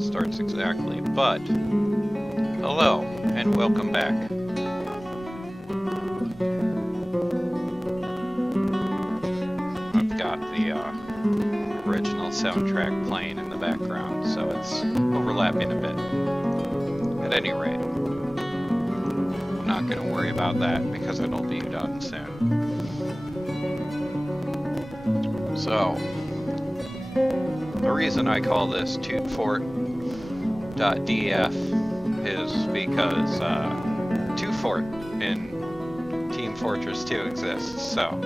starts exactly, but hello and welcome back. I've got the original soundtrack playing in the background, so it's overlapping a bit. At any rate, I'm not going to worry about that because it'll be done soon. So, the reason I call this TutFort.df is because TutFort in Team Fortress 2 exists, so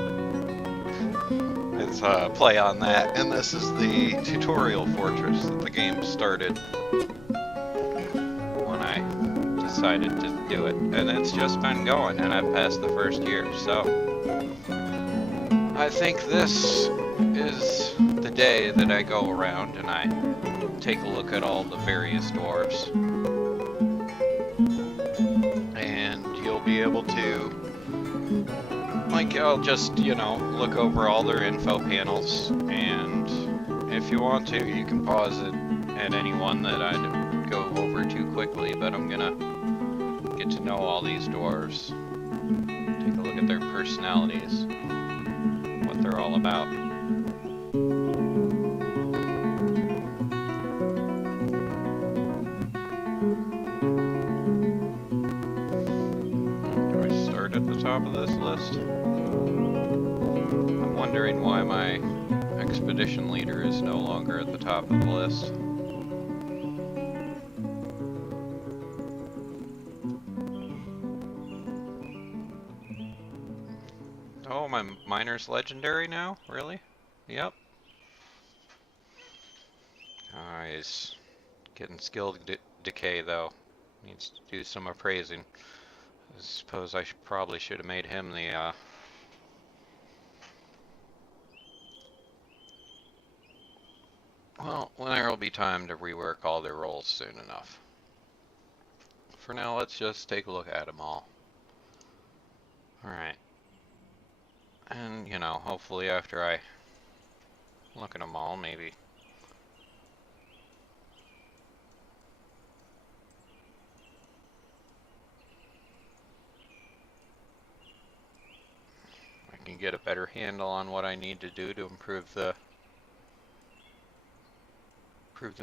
it's a play on that, and this is the tutorial fortress that the game started when I decided to do it, and it's just been going, and I've passed the first year, so I think this is the day that I go around and I take a look at all the various dwarves, and you'll be able to, like, I'll just, you know, look over all their info panels, and if you want to, you can pause it at any one that I'd go over too quickly, but I'm gonna get to know all these dwarves, take a look at their personalities, what they're all about. Do I start at the top of this list? I'm wondering why my expedition leader is no longer at the top of the list. Oh, my miner's legendary now? Really? Yep. He's getting skill decay though. Needs to do some appraising. I suppose I probably should have made him the well, there will be time to rework all their roles soon enough. For now, let's just take a look at them all. Alright. And, you know, hopefully after I look at them all, maybe I can get a better handle on what I need to do to improve the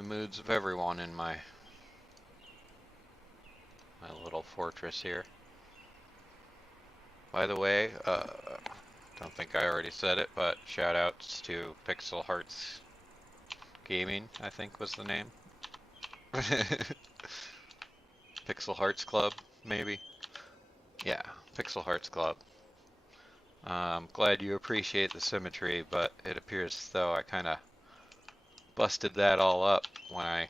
moods of everyone in my little fortress here. By the way, don't think I already said it, but shout outs to Pixel Hearts Gaming, I think was the name. Pixel Hearts Club, maybe? Yeah, Pixel Hearts Club. I'm glad you appreciate the symmetry, but it appears as though I kind of busted that all up when I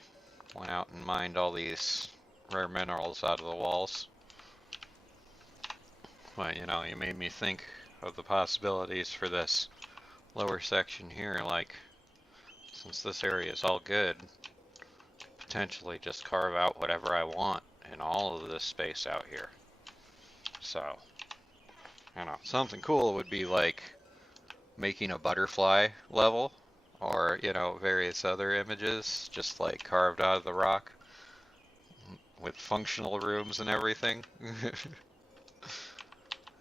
went out and mined all these rare minerals out of the walls. But, you know, you made me think of the possibilities for this lower section here, like, since this area is all good, potentially just carve out whatever I want in all of this space out here. So, you know, something cool would be like making a butterfly level, or, you know, various other images just like carved out of the rock with functional rooms and everything.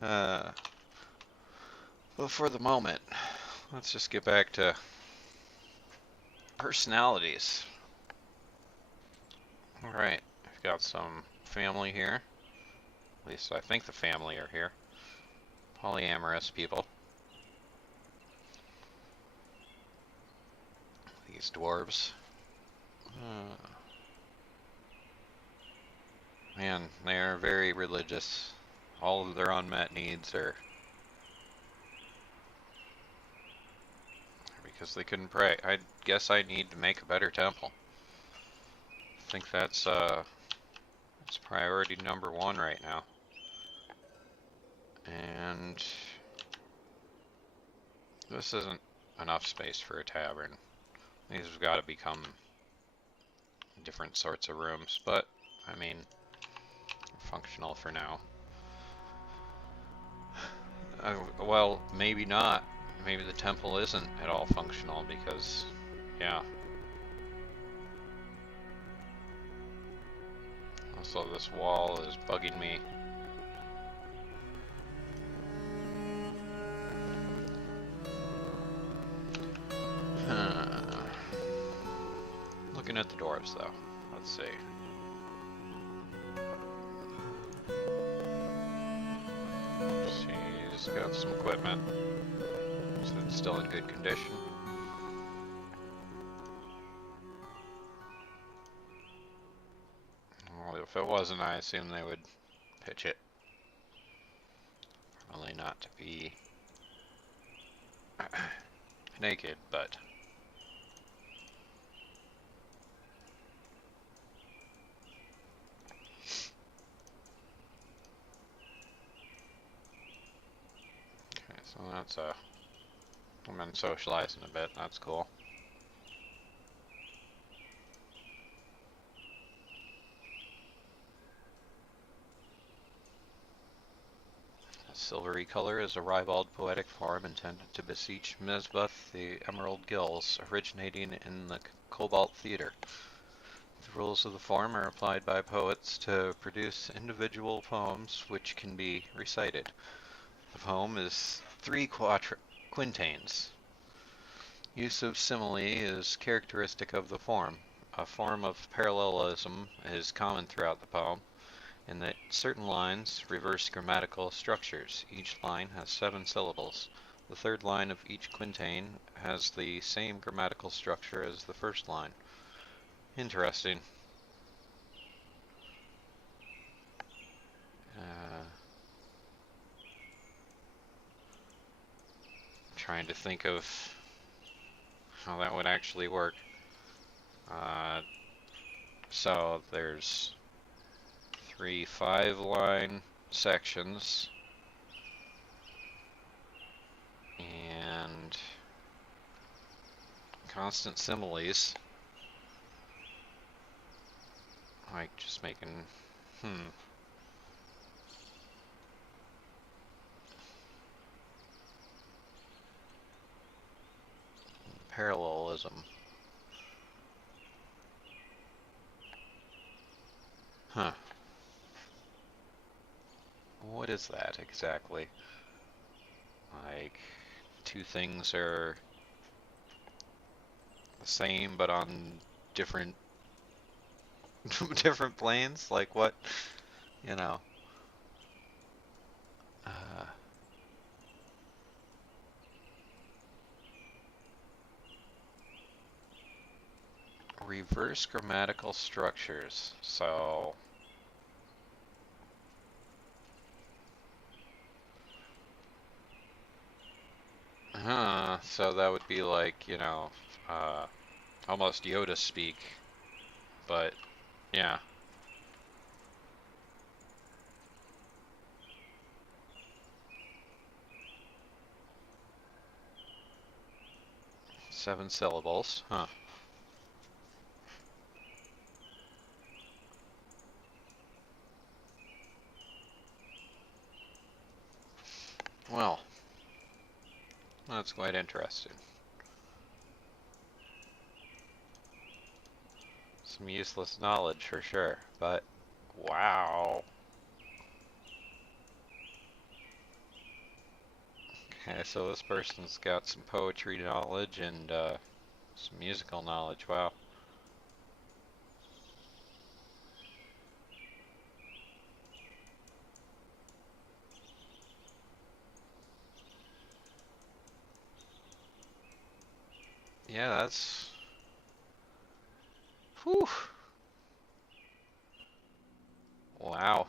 But for the moment, let's just get back to personalities. Alright, I've got some family here. At least I think the family are here. Polyamorous people. These dwarves. Man, they are very religious. All of their unmet needs are because they couldn't pray. I guess I need to make a better temple. I think that's priority number 1 right now. And this isn't enough space for a tavern. These have got to become different sorts of rooms, but I mean, functional for now. Well, maybe not. Maybe the temple isn't at all functional because, yeah. So this wall is bugging me. Looking at the dwarves though. Let's see. She's got some equipment. So it's still in good condition. Well, if it wasn't, I assume they would pitch it. Probably not to be naked, but okay, so that's a woman socializing a bit. That's cool. Silvery color is a ribald poetic form intended to beseech Mizbuth the Emerald Gills, originating in the Cobalt Theater. The rules of the form are applied by poets to produce individual poems which can be recited. The poem is 3 quintains. Use of simile is characteristic of the form. A form of parallelism is common throughout the poem, in that certain lines reverse grammatical structures. Each line has 7 syllables. The third line of each quintain has the same grammatical structure as the first line. Interesting. Trying to think of how that would actually work. So there's 3 5-line sections and constant similes, like just making parallelism. Huh. What is that exactly? Like, 2 things are the same but on different different planes? Like what? You know. Reverse grammatical structures. So so that would be like, you know, almost Yoda speak, but yeah. Seven syllables, huh. Well, that's quite interesting. Some useless knowledge for sure, but wow. Okay, so this person's got some poetry knowledge and some musical knowledge, wow. Yeah, that's... Whew. Wow.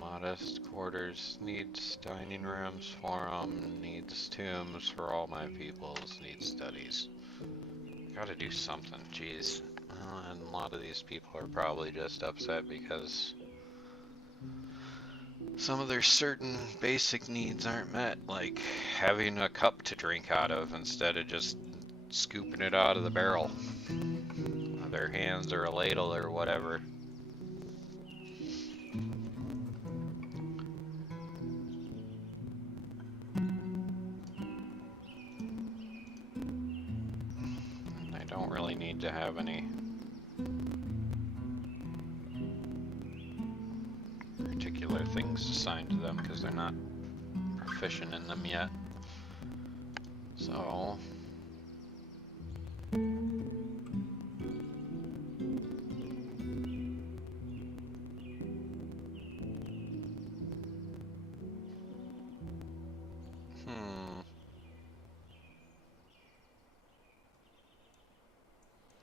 Modest quarters, needs dining rooms, forum, needs tombs for all my peoples, needs studies. Gotta do something, jeez. And a lot of these people are probably just upset because some of their certain basic needs aren't met, like having a cup to drink out of instead of just scooping it out of the barrel. Their hands or a ladle or whatever. don't really need to have any particular things assigned to them because they're not proficient in them yet. So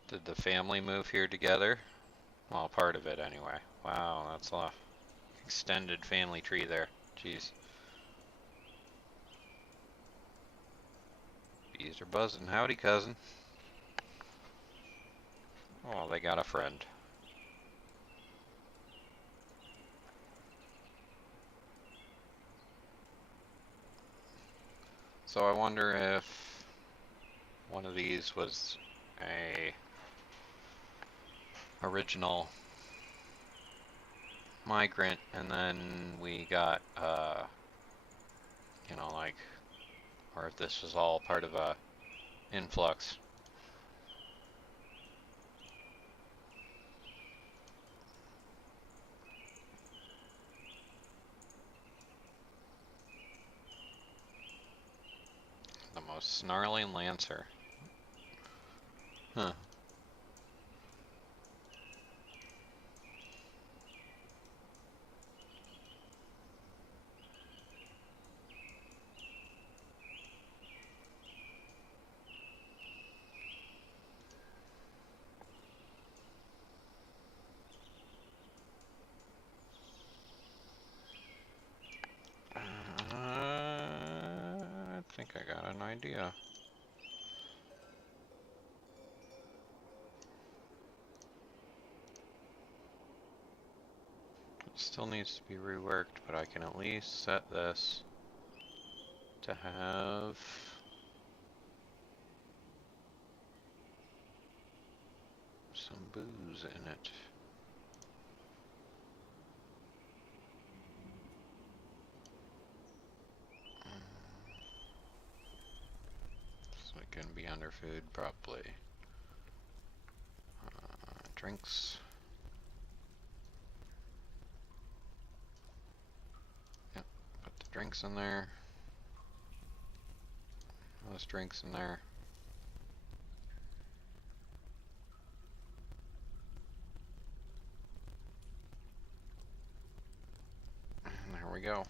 did the family move here together? Well, part of it anyway. Wow, that's a extended family tree there. Jeez. Bees are buzzing. Howdy, cousin. Oh, they got a friend. So I wonder if one of these was a original migrant, and then we got, you know, like, or if this was all part of a influx. The most snarling lancer. Huh. I think I got an idea. It still needs to be reworked, but I can at least set this to have some booze in it. So it can be under food probably. Drinks. Yep, put the drinks in there. Those drinks in there. And there we go.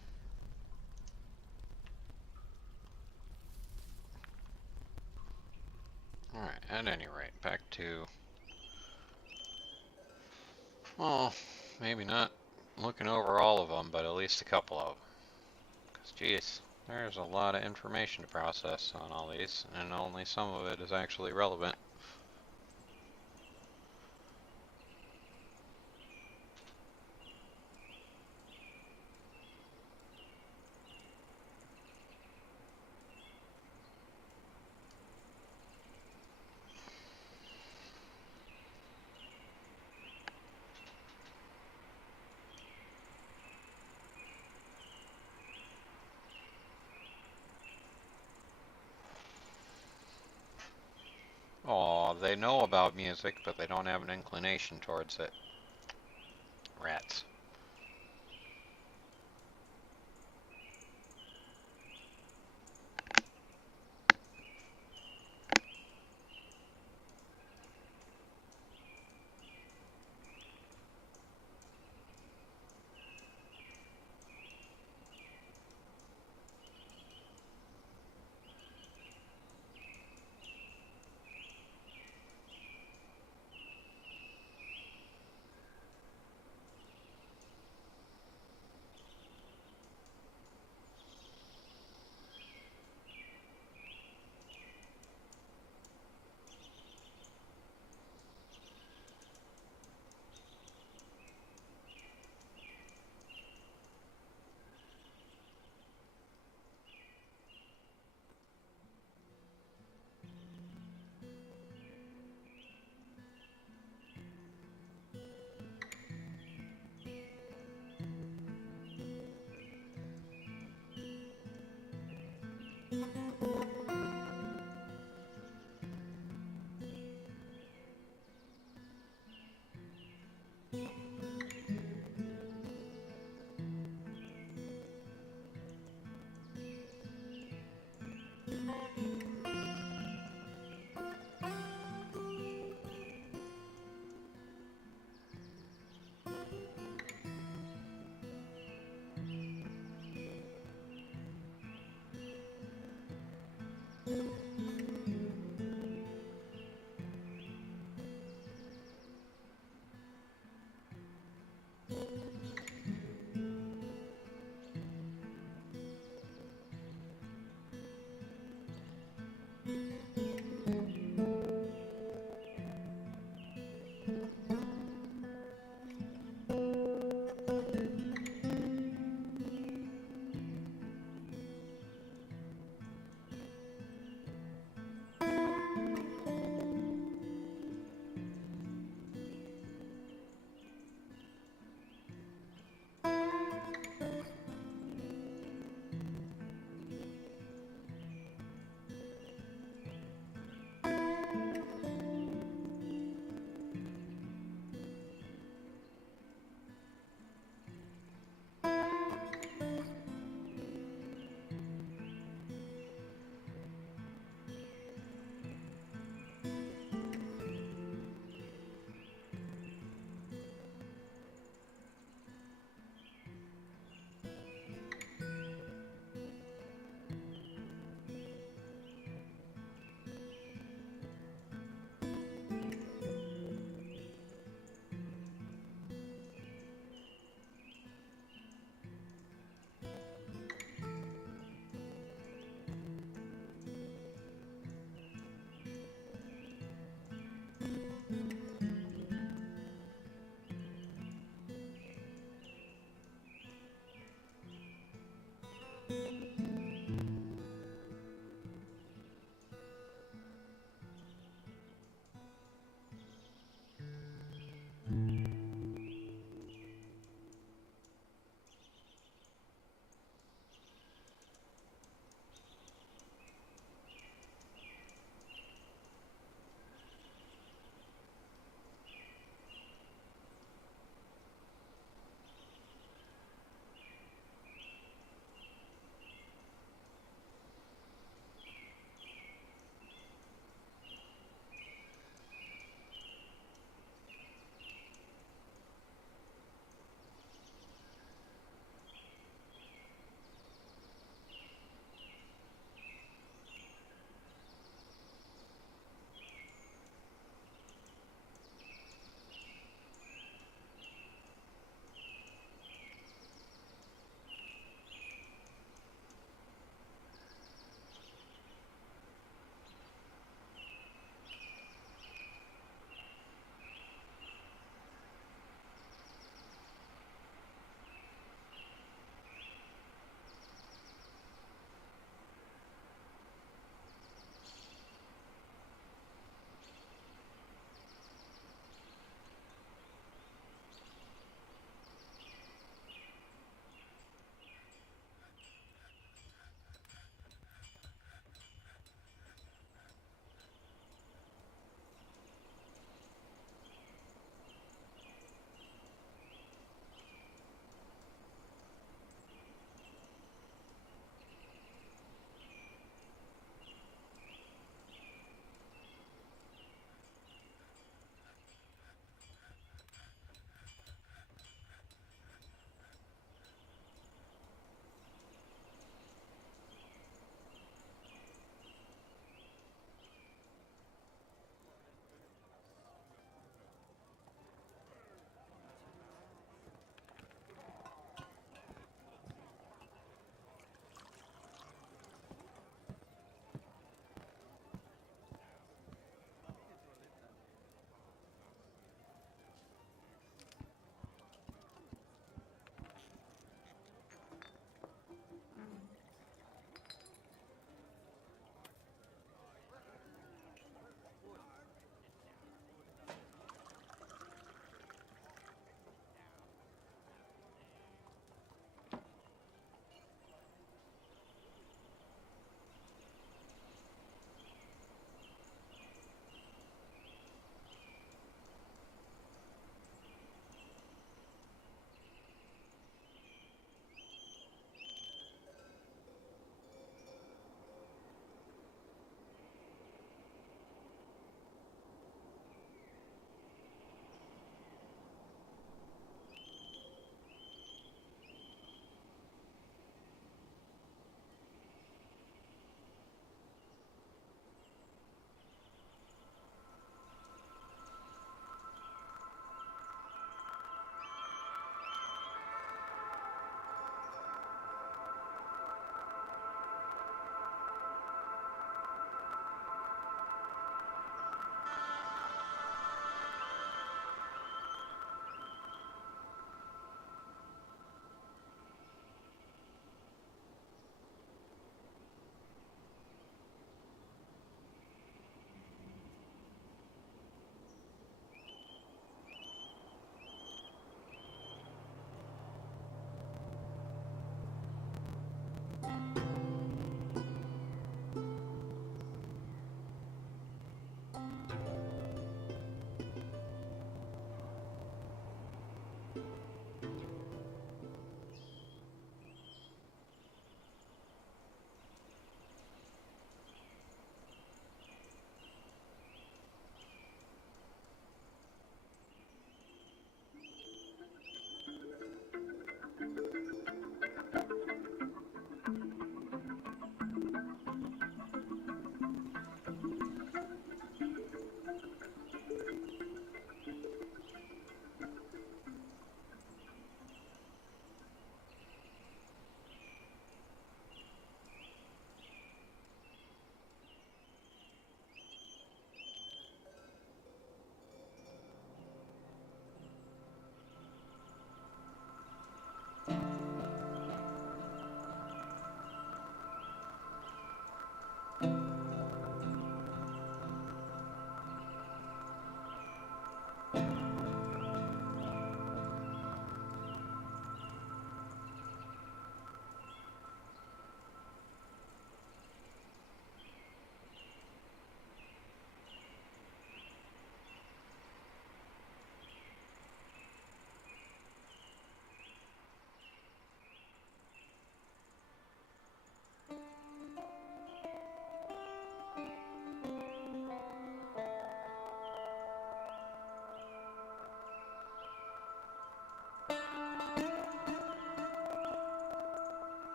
Alright, at any rate, back to, well, maybe not looking over all of them, but at least a couple of them. Because, geez, there's a lot of information to process on all these, and only some of it is actually relevant. Oh, they know about music, but they don't have an inclination towards it. Rats.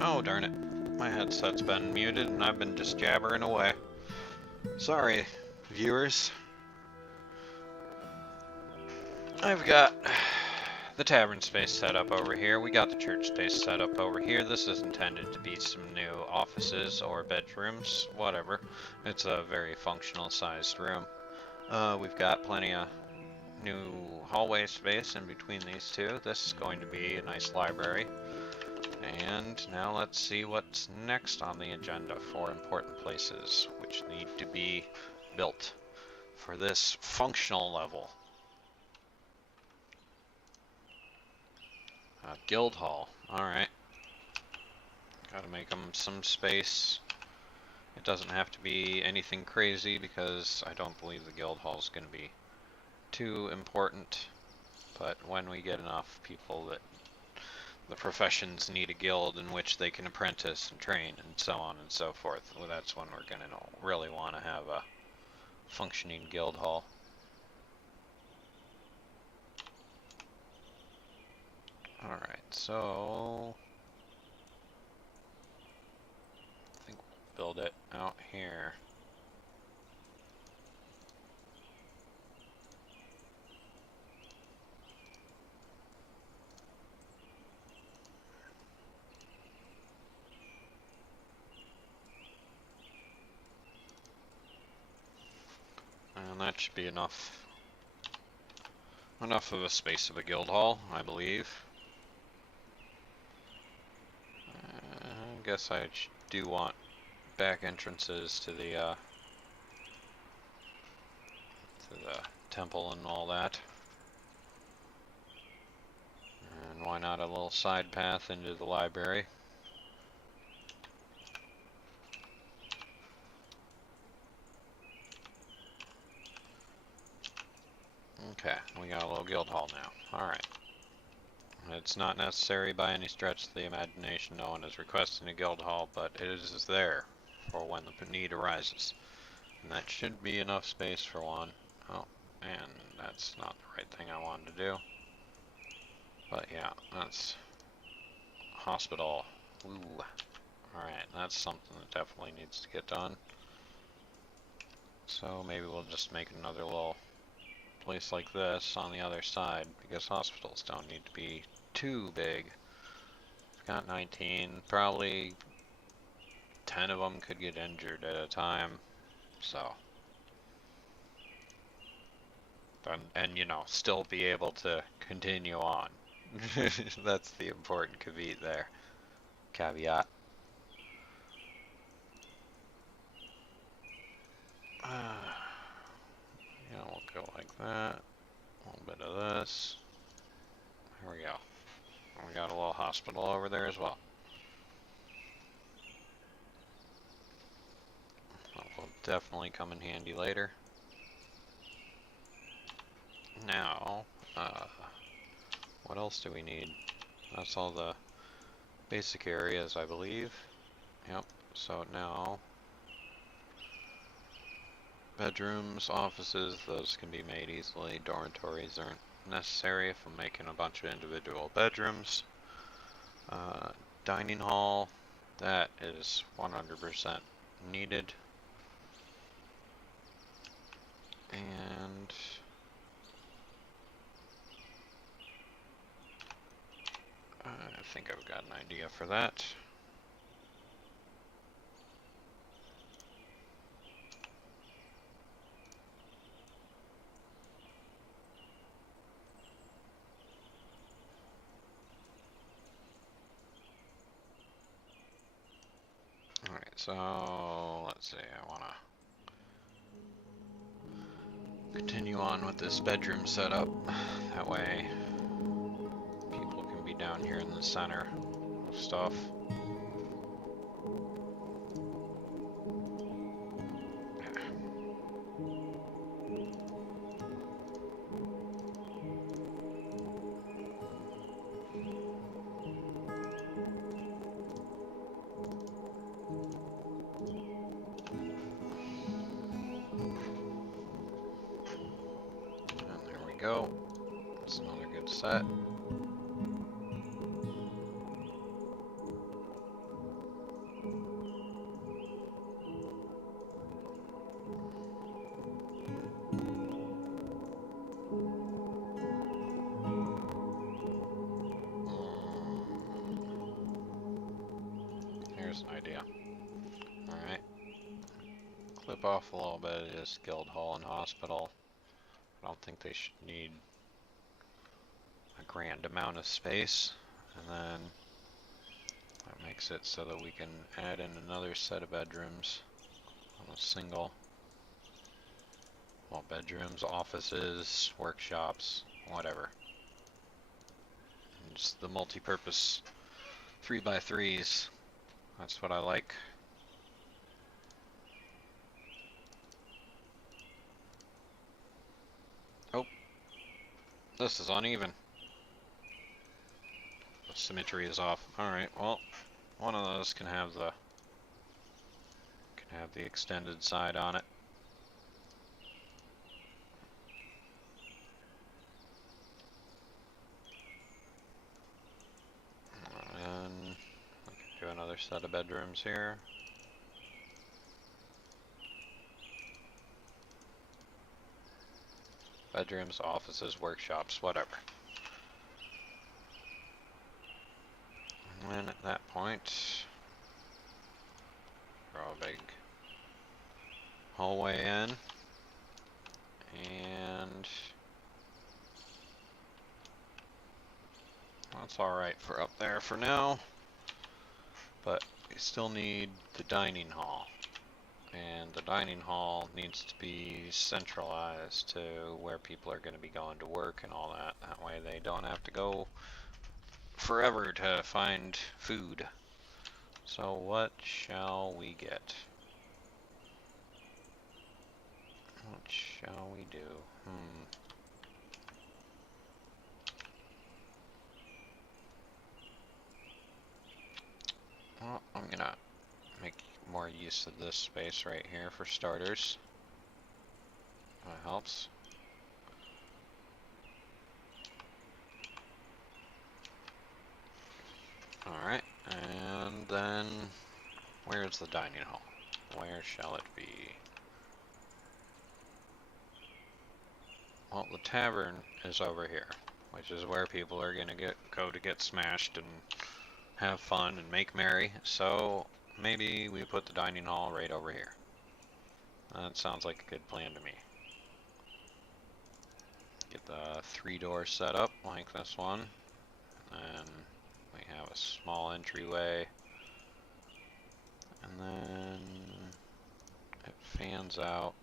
Oh, darn it. My headset's been muted and I've been just jabbering away. Sorry, viewers. I've got the tavern space set up over here. We got the church space set up over here. This is intended to be some new offices or bedrooms, whatever. It's a very functional sized room. We've got plenty of new hallway space in between these two. This is going to be a nice library. And now let's see what's next on the agenda for important places, which need to be built for this functional level. Guild Hall. Alright. Gotta make them some space. It doesn't have to be anything crazy because I don't believe the Guild Hall is going to be too important. But when we get enough people that the professions need a guild in which they can apprentice and train and so on and so forth, well, that's when we're going to really want to have a functioning Guild Hall. Alright, so I think we'll build it out here. And that should be enough of a space of a guild hall, I believe. I guess I do want back entrances to the temple and all that. And why not a little side path into the library? Okay, we got a little guild hall now. Alright. It's not necessary by any stretch of the imagination. No one is requesting a guild hall, but it is there for when the need arises. And that should be enough space for one. Oh, and that's not the right thing I wanted to do. But yeah, that's hospital. Ooh. Alright, that's something that definitely needs to get done. So maybe we'll just make another little place like this on the other side, because hospitals don't need to be too big. We've got 19, probably 10 of them could get injured at a time, so. And you know, still be able to continue on. That's the important caveat there. Caveat. Yeah, we'll go like that. A little bit of this. Here we go. We got a little hospital over there as well. That will definitely come in handy later. Now, what else do we need? That's all the basic areas, I believe. Yep, so now, bedrooms, offices, those can be made easily. Dormitories aren't necessary if I'm making a bunch of individual bedrooms. Dining hall, that is 100% needed. And I think I've got an idea for that. Alright, so let's see, I want to continue on with this bedroom setup. That way people can be down here in the center of stuff. Go. That's another good set. There's an idea. Alright. Clip off a little bit of this guild hall and hospital. I don't think they should need a grand amount of space. And then that makes it so that we can add in another set of bedrooms on a single. Well, bedrooms, offices, workshops, whatever. And just the multi-purpose 3x3s. That's what I like. Oh, this is uneven. The symmetry is off. Alright, well, one of those can have the extended side on it. And we can do another set of bedrooms here. Bedrooms, offices, workshops, whatever. And then at that point, throw a big hallway in, and that's alright for up there for now, but we still need the dining hall, and the dining hall needs to be centralized to where people are going to be going to work and all that. That way they don't have to go forever to find food. So what shall we get? What shall we do? Well, I'm gonna make more use of this space right here for starters. That helps. Alright, and then where's the dining hall? Where shall it be? Well, the tavern is over here, which is where people are gonna go to get smashed and have fun and make merry. So maybe we put the dining hall right over here. That sounds like a good plan to me. Get the 3-door set up like this one, and we have a small entryway, and then it fans out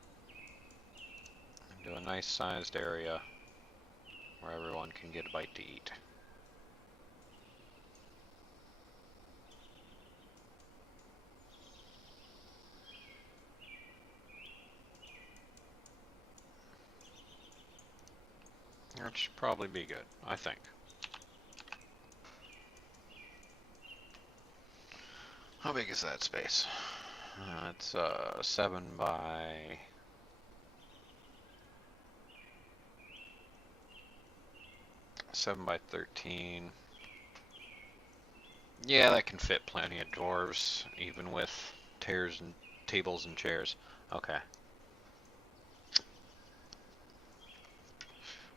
into a nice sized area where everyone can get a bite to eat. That should probably be good, I think. How big is that space? It's 7 by 13. Yeah, that can fit plenty of dwarves, even with tables and chairs. Okay.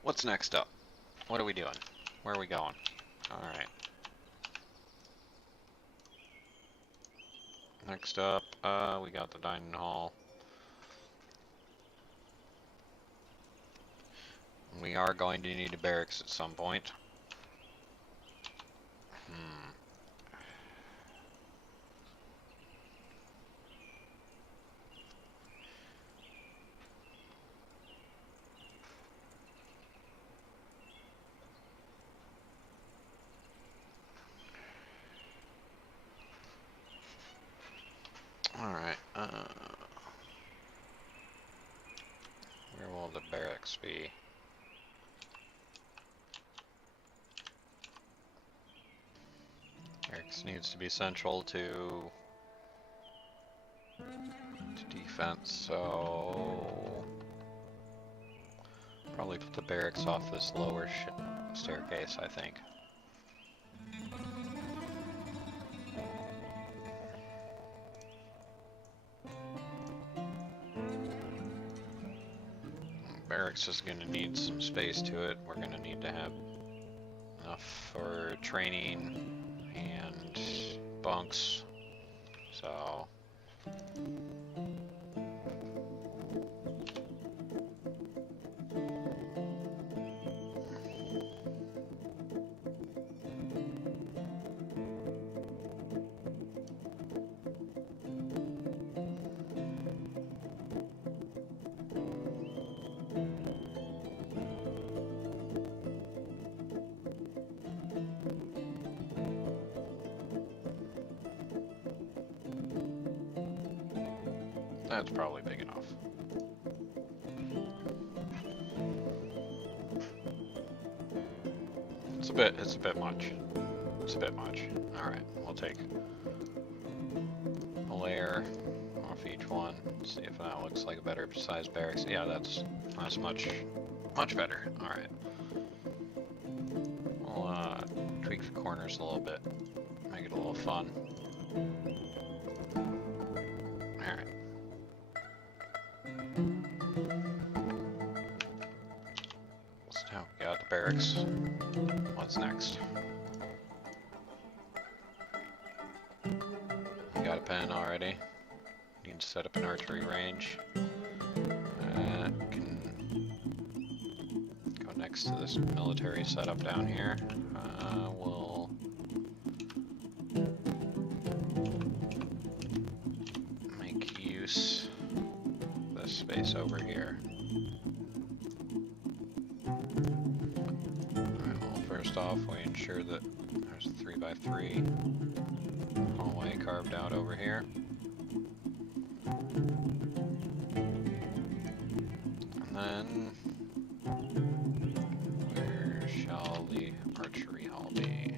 What's next up? What are we doing? Where are we going? Alright. Next up, we got the dining hall. We are going to need a barracks at some point. Alright, where will the barracks be? Barracks needs to be central to defense, so probably put the barracks off this lower staircase, I think. Barracks is going to need some space to it. We're going to need to have enough for training and bunks So that's probably big enough. It's a bit much. It's a bit much. Alright, we'll take a layer off each one. See if that looks like a better size barracks. Yeah, that's much better. Alright. We'll tweak the corners a little bit. Make it a little fun. Alright. So, we got the barracks. What's next? We got a pen already. Need to set up an archery range. Can go next to this military setup down here. We'll make use of this space over here. Alright, well, first off, we ensure that there's a 3x3 hallway carved out over here. And then, where shall the archery hall be?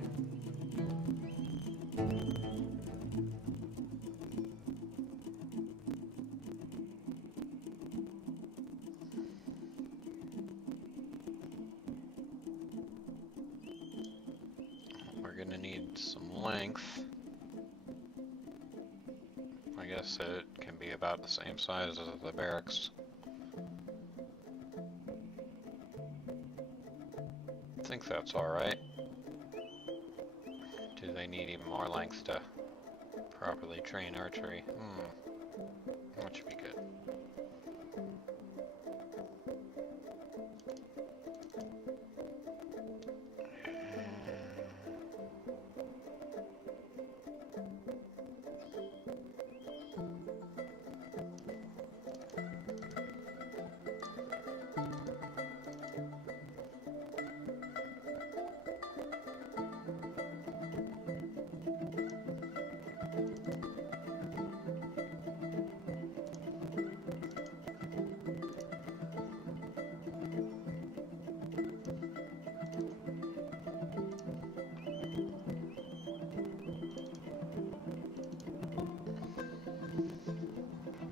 We're gonna need some length. I guess it can be about the same size as the barracks. I think that's alright. Do they need even more length to properly train archery? That should be good.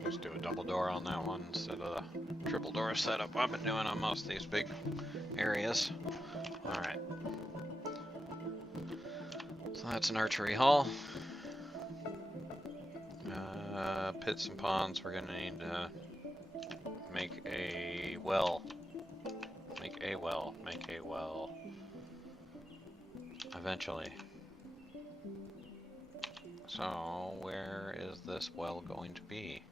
Just do a double door on that one instead of the triple door setup I've been doing on most of these big areas. Alright. So that's an archery hall. Pits and ponds, we're gonna need to make a well. Make a well. Eventually. So, where is this well going to be?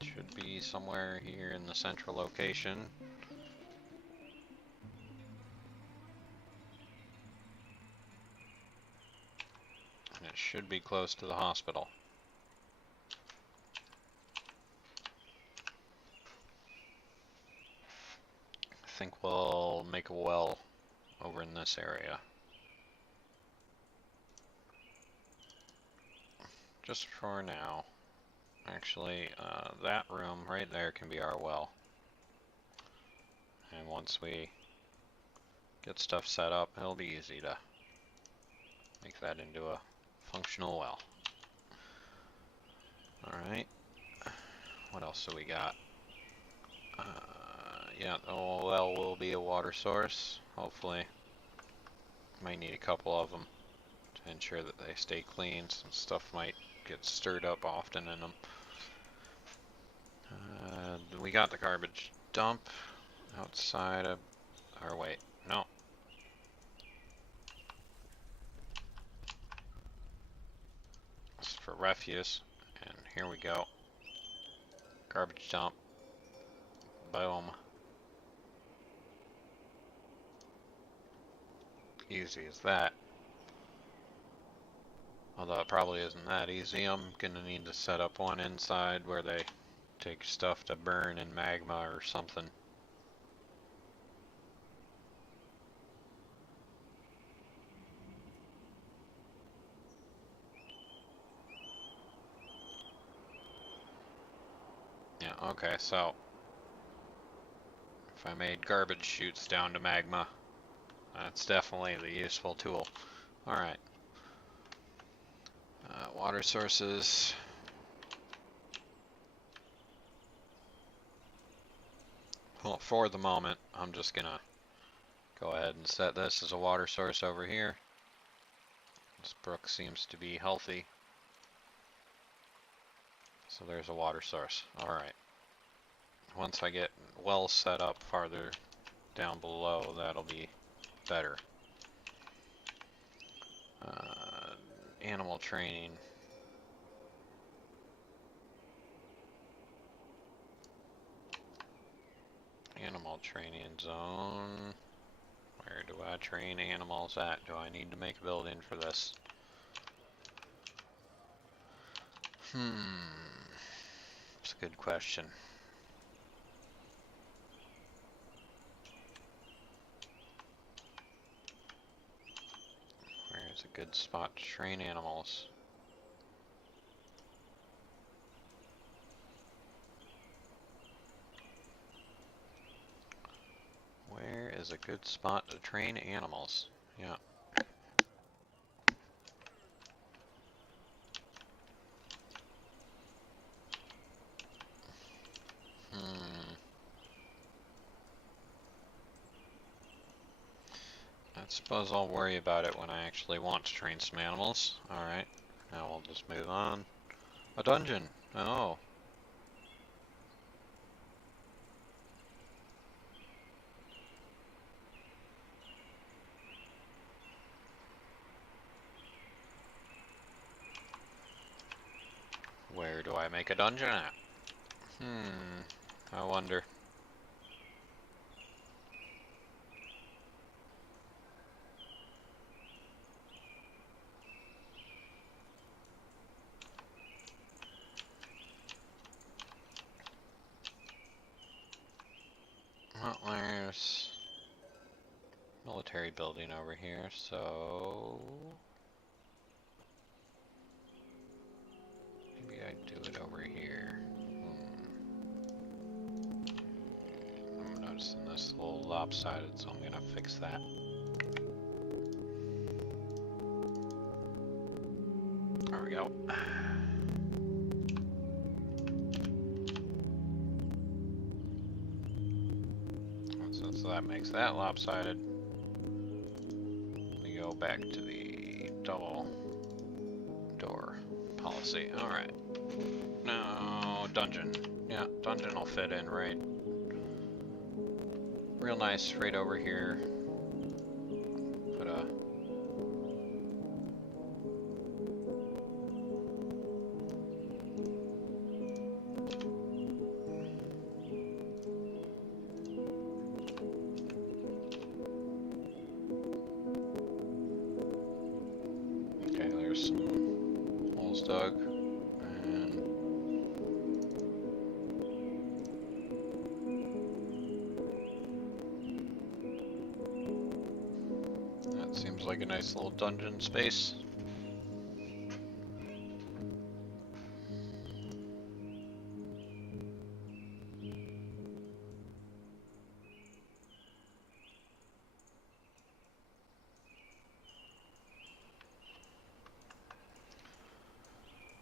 Should be somewhere here in the central location. And it should be close to the hospital. I think we'll make a well over in this area. Just for now. Actually, that room right there can be our well. And once we get stuff set up, it'll be easy to make that into a functional well. Alright. What else do we got? Yeah, the well will be a water source, hopefully. Might need a couple of them to ensure that they stay clean. Some stuff might get stirred up often in them. We got the garbage dump outside of, or wait, no. It's for refuse. And here we go. Garbage dump. Boom. Easy as that. Although it probably isn't that easy. I'm gonna need to set up one inside where they take stuff to burn in magma or something. Yeah, okay, so if I made garbage chutes down to magma, that's definitely the useful tool. Alright. Water sources. Well, for the moment, I'm just gonna go ahead and set this as a water source over here. This brook seems to be healthy. So there's a water source. Alright. Once I get well set up farther down below, that'll be better. Animal training. Animal training zone. Where do I train animals at? Do I need to make a building for this? It's a good question. Where's a good spot to train animals? Where is a good spot to train animals? Yeah. I suppose I'll worry about it when I actually want to train some animals. Alright, now we'll just move on. A dungeon! Oh. Where do I make a dungeon at? I wonder. Well, there's military building over here, so maybe I do it over here. I'm noticing this a little lopsided, so I'm gonna fix that. There we go. So that makes that lopsided. We go back to the double door policy. Alright. No, dungeon. Yeah, dungeon will fit in right. Real nice right over here. Put a dug, and that seems like a nice little dungeon space.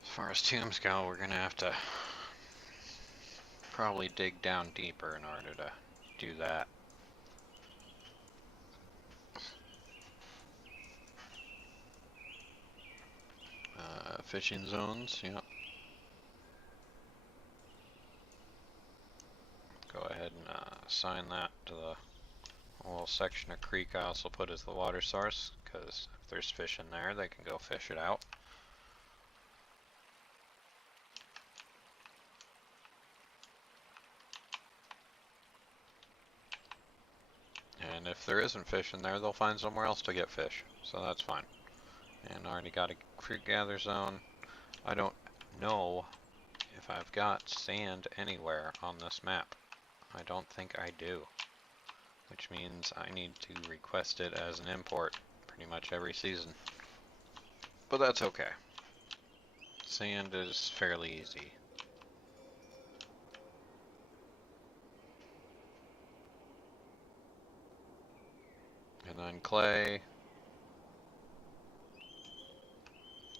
As far as tombs go, we're gonna have to probably dig down deeper in order to do that. Fishing zones, yep. Go ahead and assign that to the little section of creek I also put as the water source, because if there's fish in there, they can go fish it out. if there isn't fish in there, they'll find somewhere else to get fish. So that's fine. And I already got a fruit gather zone. I don't know if I've got sand anywhere on this map. I don't think I do. Which means I need to request it as an import pretty much every season. But that's okay. Sand is fairly easy. And then clay,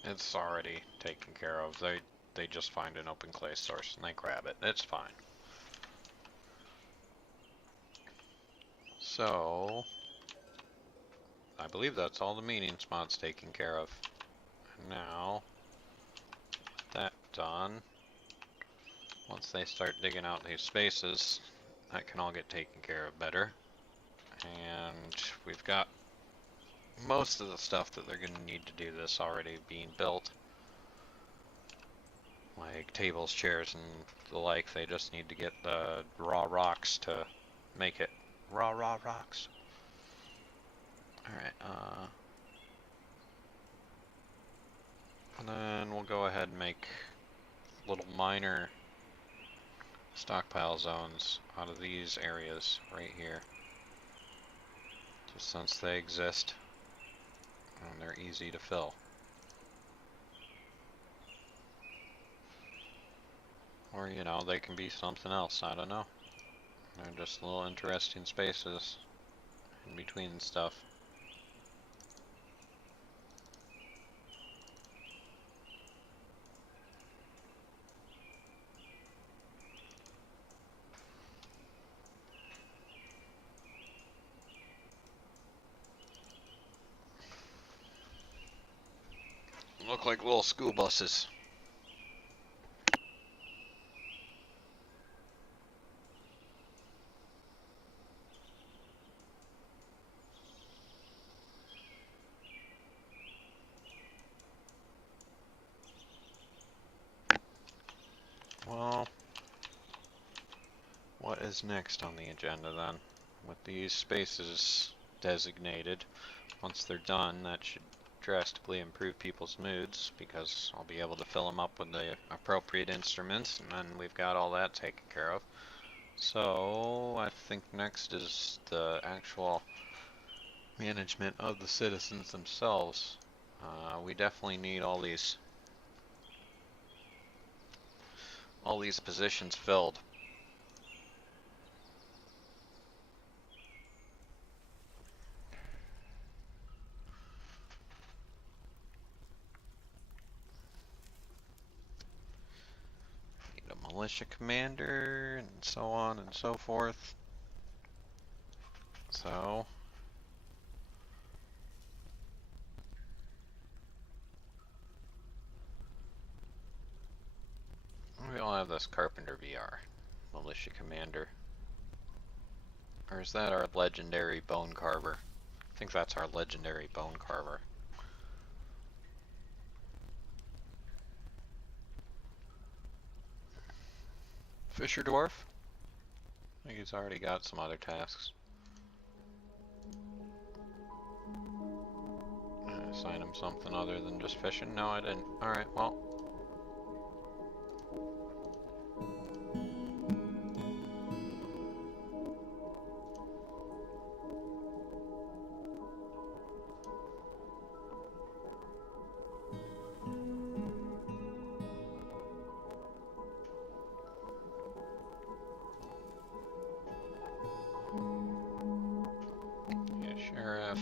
it's already taken care of. They just find an open clay source and they grab it. It's fine. So, I believe that's all the meeting spots taken care of. And now, that done, once they start digging out these spaces, that can all get taken care of better. And we've got most of the stuff that they're going to need to do this already being built. Like tables, chairs, and the like. They just need to get the raw rocks to make it. Raw rocks. Alright, and then we'll go ahead and make little minor stockpile zones out of these areas right here. Just since they exist and they're easy to fill. Or, you know, they can be something else, I don't know. They're just little interesting spaces in between stuff. Look like little school buses. Well, what is next on the agenda then? With these spaces designated, once they're done, that should drastically improve people's moods because I'll be able to fill them up with the appropriate instruments, and then we've got all that taken care of. So I think next is the actual management of the citizens themselves. We definitely need all these positions filled. Need a militia commander and so on and so forth. So we all have this Carpenter VR, militia commander. Or is that our legendary bone carver? I think that's our legendary bone carver. Fisher Dwarf? I think he's already got some other tasks. Assign him something other than just fishing? No, I didn't. Alright, well. Yeah, sheriff.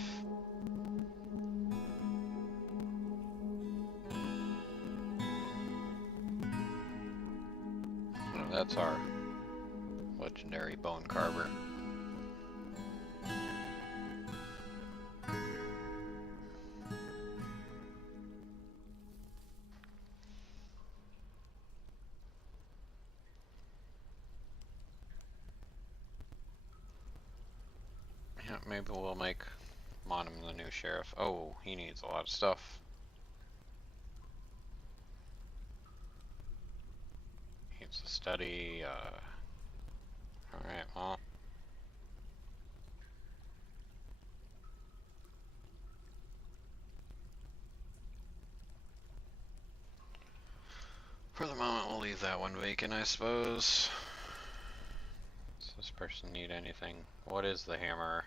Oh, that's our legendary bone carver. Yeah, maybe we'll make Monum the new sheriff. Oh, he needs a lot of stuff. Needs to study, alright, well. For the moment, we'll leave that one vacant, I suppose. Does this person need anything? What is the hammer?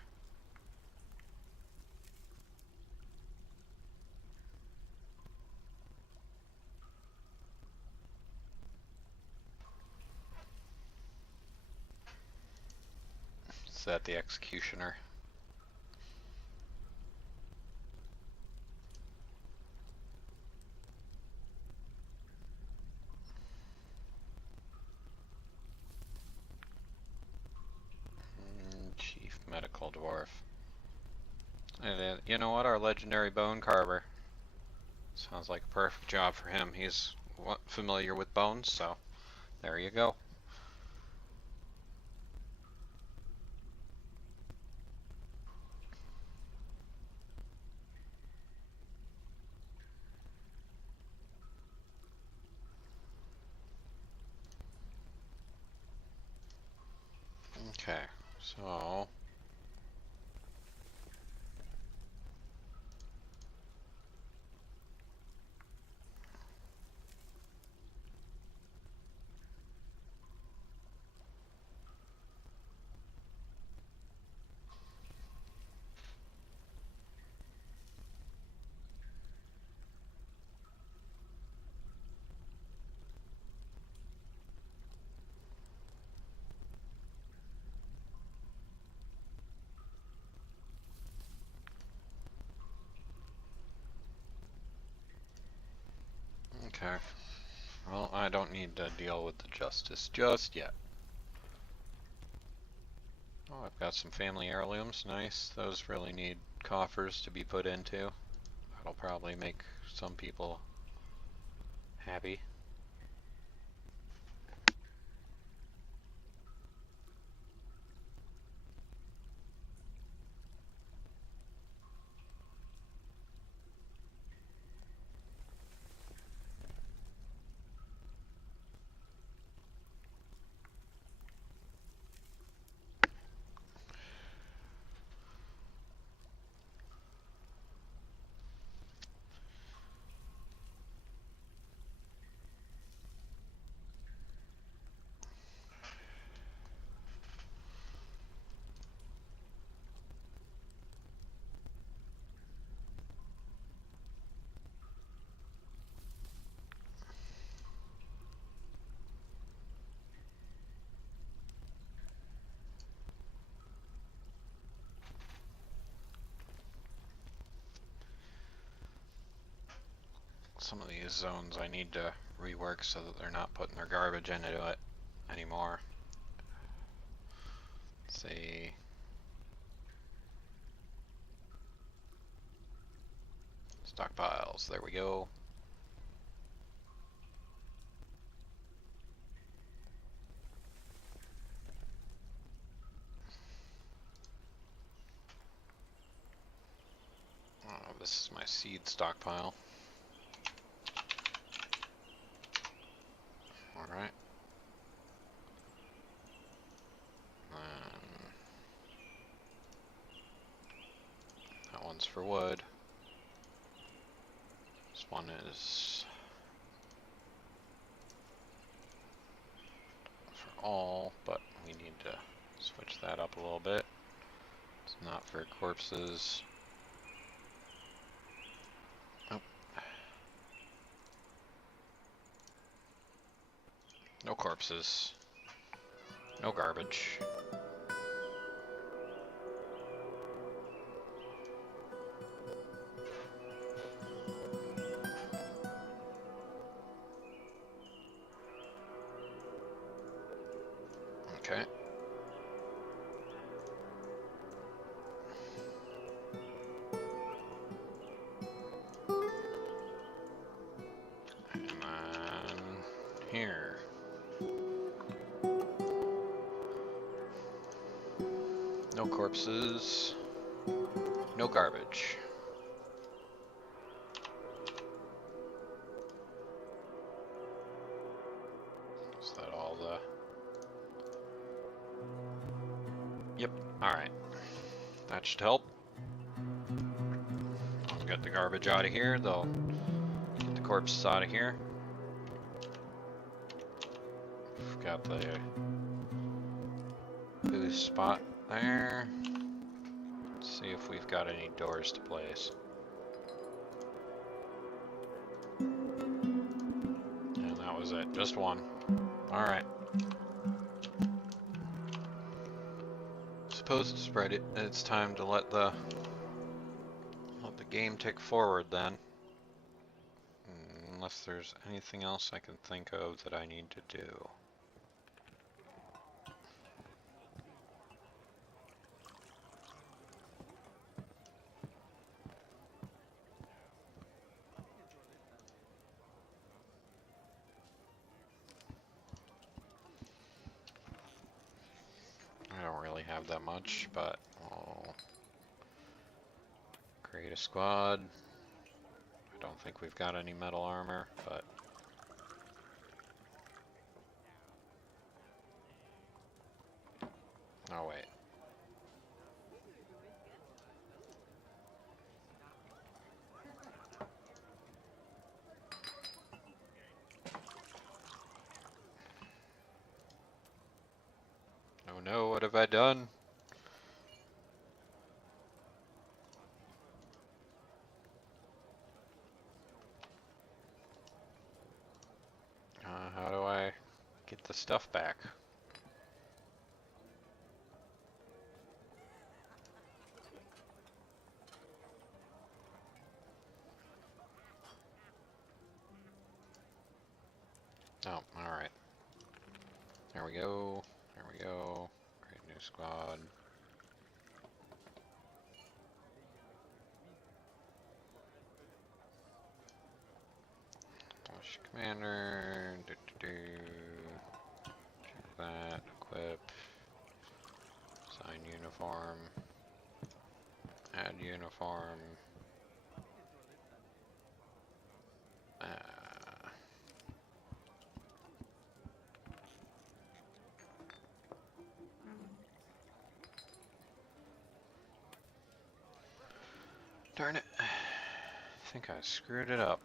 Is that the executioner? Chief Medical Dwarf. And you know what? Our legendary bone carver. Sounds like a perfect job for him. He's familiar with bones, so there you go. Okay, so okay. Well, I don't need to deal with the justice just yet. Oh, I've got some family heirlooms. Nice. Those really need coffers to be put into. That'll probably make some people happy. Some of these zones I need to rework so that they're not putting their garbage into it anymore. Let's see. Stockpiles, there we go. Oh, this is my seed stockpile. Alright. That one's for wood. This one is for all, but we need to switch that up a little bit. It's not for corpses. Oh. No corpses. No garbage. Okay. And then here. No corpses. No garbage. Is that all the... Yep, alright. That should help. I'll get the garbage out of here, they'll get the corpses out of here. We've got the boost spot there. Let's see if we've got any doors to place. And that was it, just one. Alright. Suppose it's time to let the game tick forward then. Unless there's anything else I can think of that I need to do. I don't really have that much, but I'll create a squad. I don't think we've got any metal armor, but oh wait. Oh no, what have I done? How do I get the stuff back? Oh, alright. There we go. There we go. Create new squad. Push commander. Check that. Equip. Assign uniform. Add uniform. Darn it. I think I screwed it up.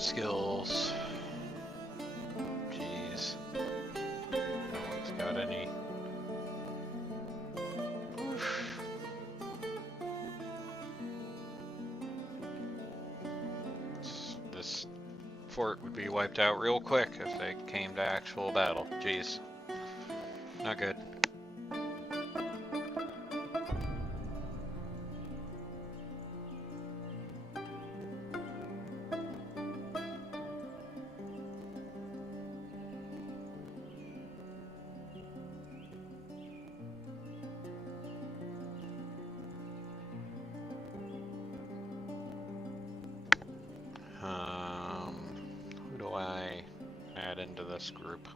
skills. Jeez. No one's got any. This fort would be wiped out real quick if they came to actual battle. Jeez. Not good. Who do I add into this group?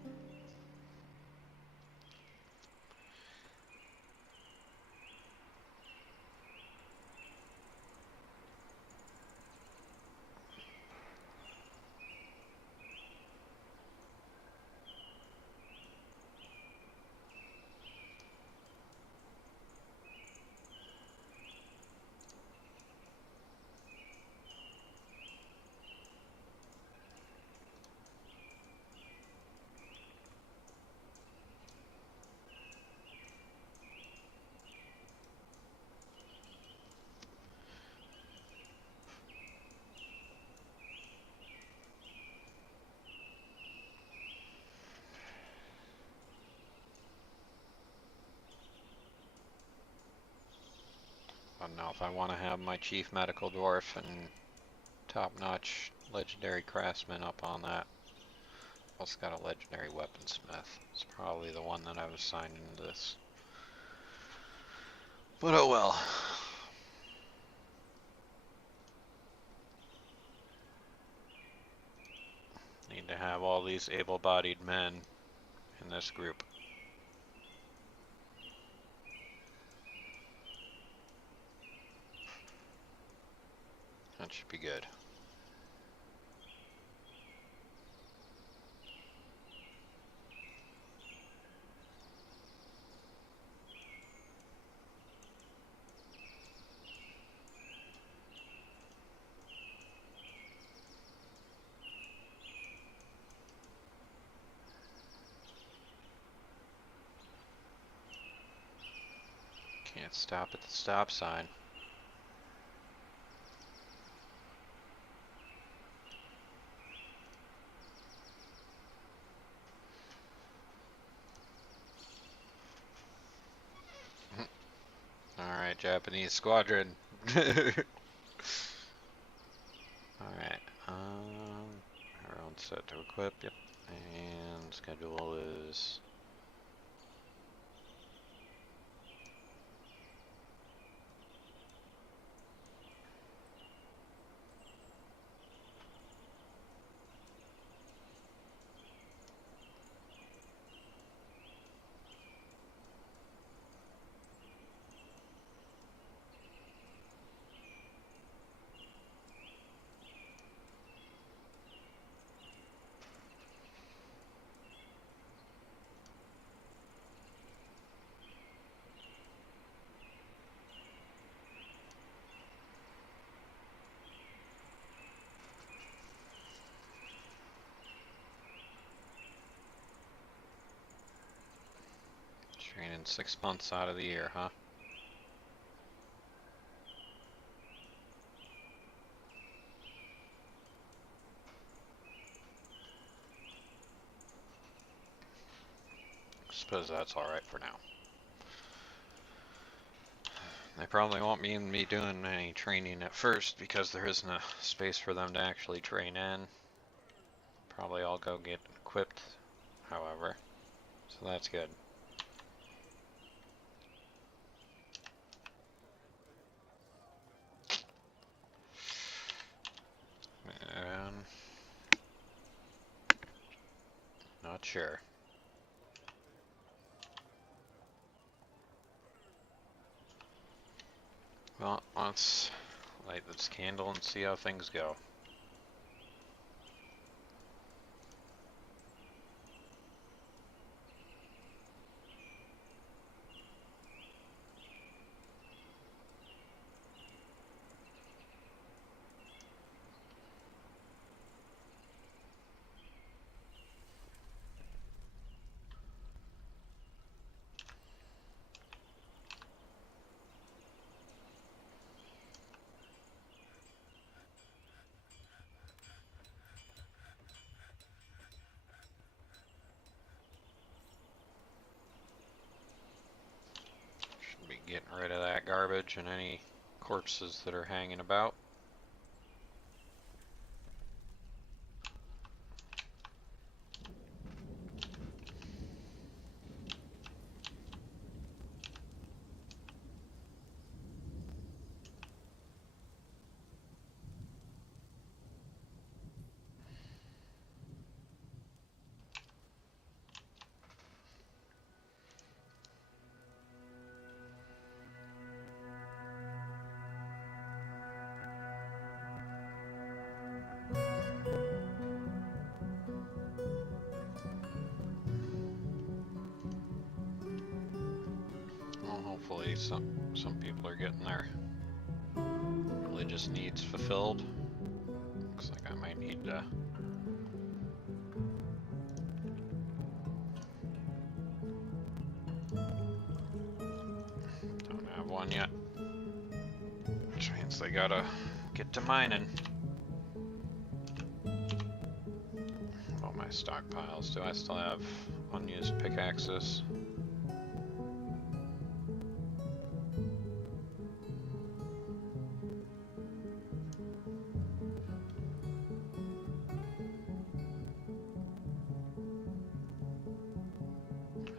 I don't know if I want to have my chief medical dwarf and top-notch legendary craftsman up on that. Also got a legendary weaponsmith. It's probably the one that I was signed into this. But oh well. Need to have all these able-bodied men in this group. That should be good. Can't stop at the stop sign. Alright, Japanese squadron. Alright, everyone's set to equip, yep. And schedule is... Training 6 months out of the year, huh? Suppose that's alright for now. They probably won't mean me doing any training at first because there isn't a space for them to actually train in. Probably I'll go get equipped, however. So that's good. Not sure. Well, let's light this candle and see how things go. that garbage and any corpses that are hanging about. Well, hopefully some people are getting their religious needs fulfilled. Looks like I might need to don't have one yet. Chance they gotta get to mining. What about my stockpiles? Do I still have unused pickaxes?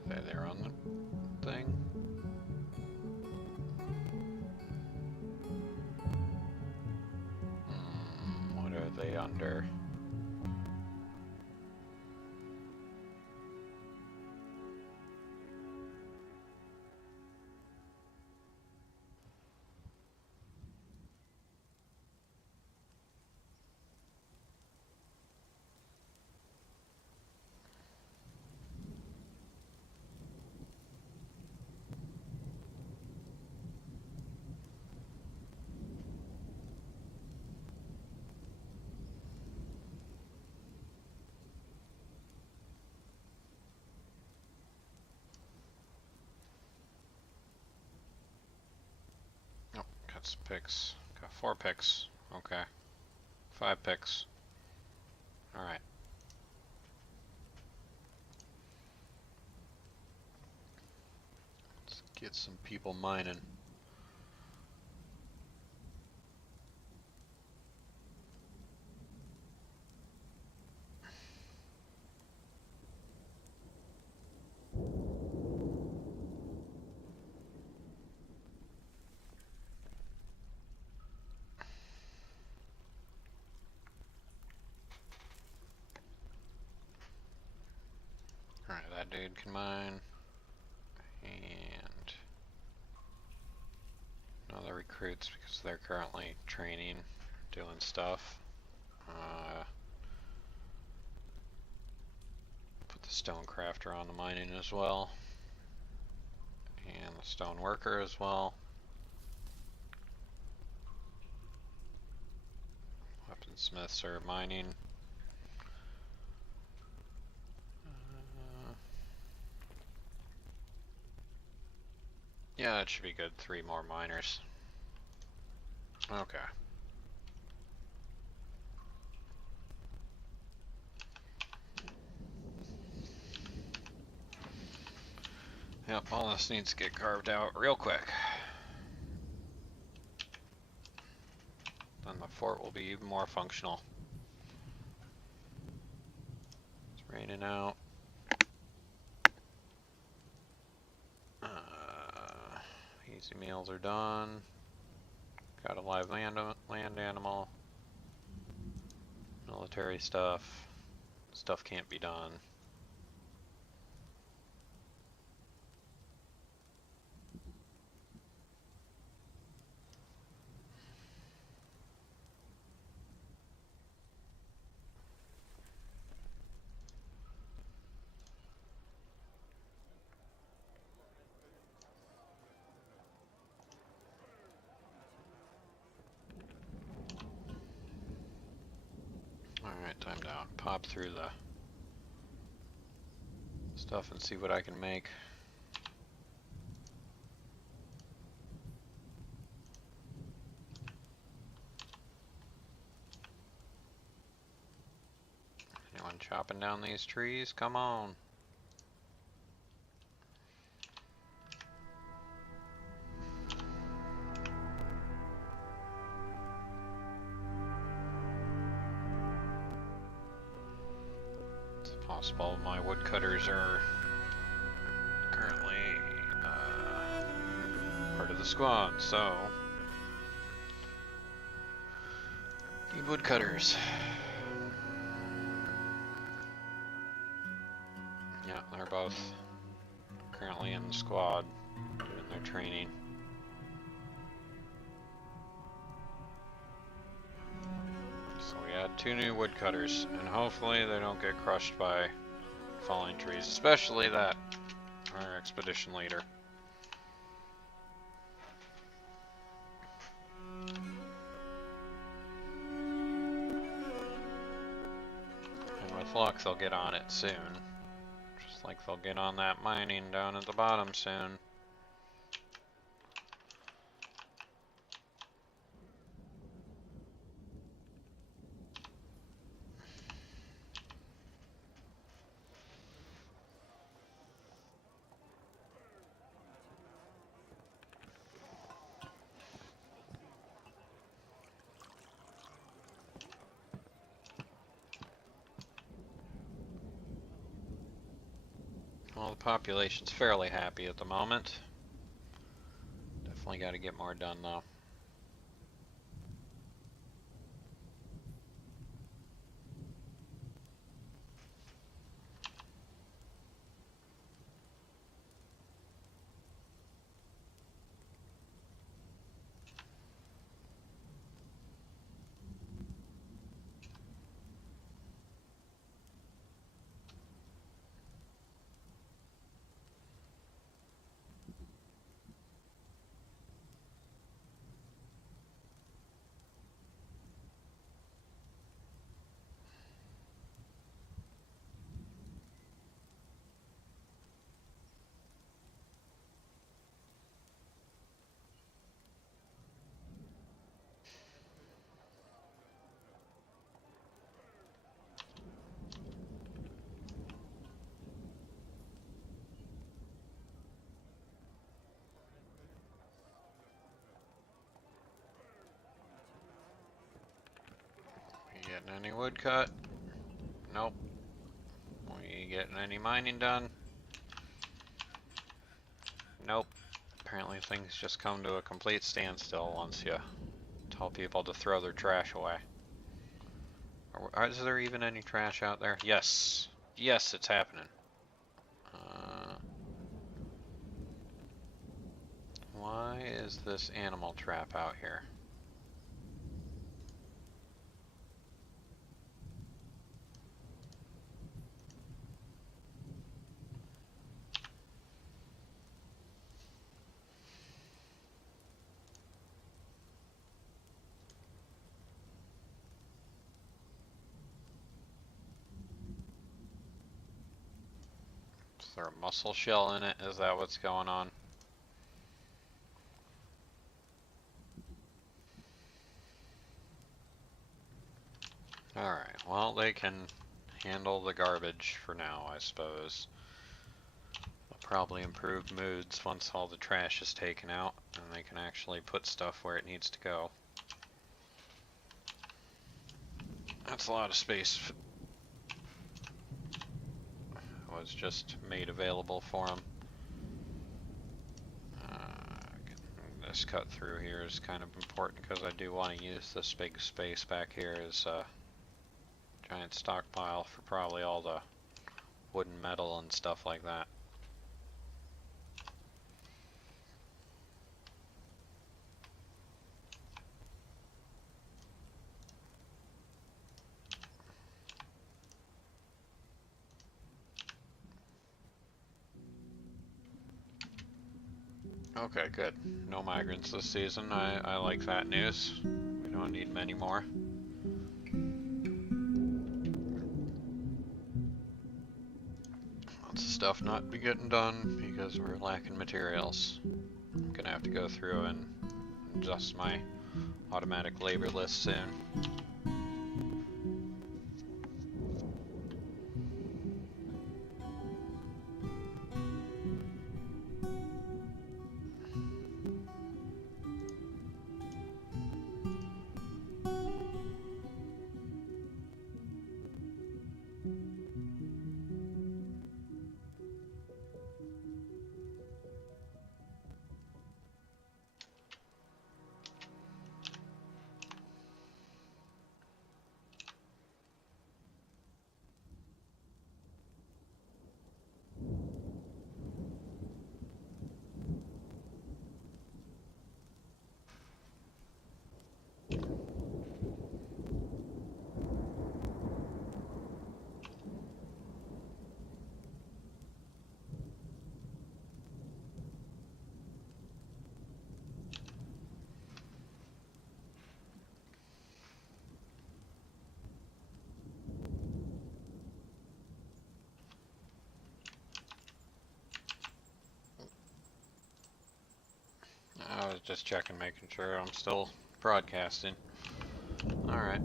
Are they there on the thing? What are they under? Oh, got some picks. Got 4 picks. Okay. 5 picks. Alright. Let's get some people mining. Alright, that dude can mine. And other recruits because they're currently training, doing stuff. Put the stone crafter on the mining as well. And the stone worker as well. Weaponsmiths are mining. Yeah, that should be good. 3 more miners. Okay. Yep, all this needs to get carved out real quick. Then the fort will be even more functional. It's raining out. Easy meals are done. Got a live land animal. Military stuff. Stuff can't be done. Alright, time to pop through the stuff and see what I can make. Anyone chopping down these trees? Come on. possible. My woodcutters are currently part of the squad, so need woodcutters. Yeah, they're both currently in the squad doing their training. So we add 2 new woodcutters, and hopefully they don't get crushed by falling trees, especially that, our expedition leader. And with luck they'll get on it soon. Just like they'll get on that mining down at the bottom soon. Well, the population's fairly happy at the moment. Definitely got to get more done though. You getting any wood cut? Nope. We getting any mining done? Nope. Apparently things just come to a complete standstill once you tell people to throw their trash away. Is there even any trash out there? Yes. Yes, it's happening. Why is this animal trap out here? Is there a mussel shell in it? Is that what's going on? Alright, well they can handle the garbage for now, I suppose. They'll probably improve moods once all the trash is taken out and they can actually put stuff where it needs to go. That's a lot of space. Was just made available for them. This cut through here is kind of important because I do want to use this big space back here as a giant stockpile for probably all the wood and metal and stuff like that. Okay, good. No migrants this season. I like that news. We don't need many more. Lots of stuff not be getting done because we're lacking materials. I'm gonna have to go through and adjust my automatic labor list soon. just checking, making sure I'm still broadcasting. Alright.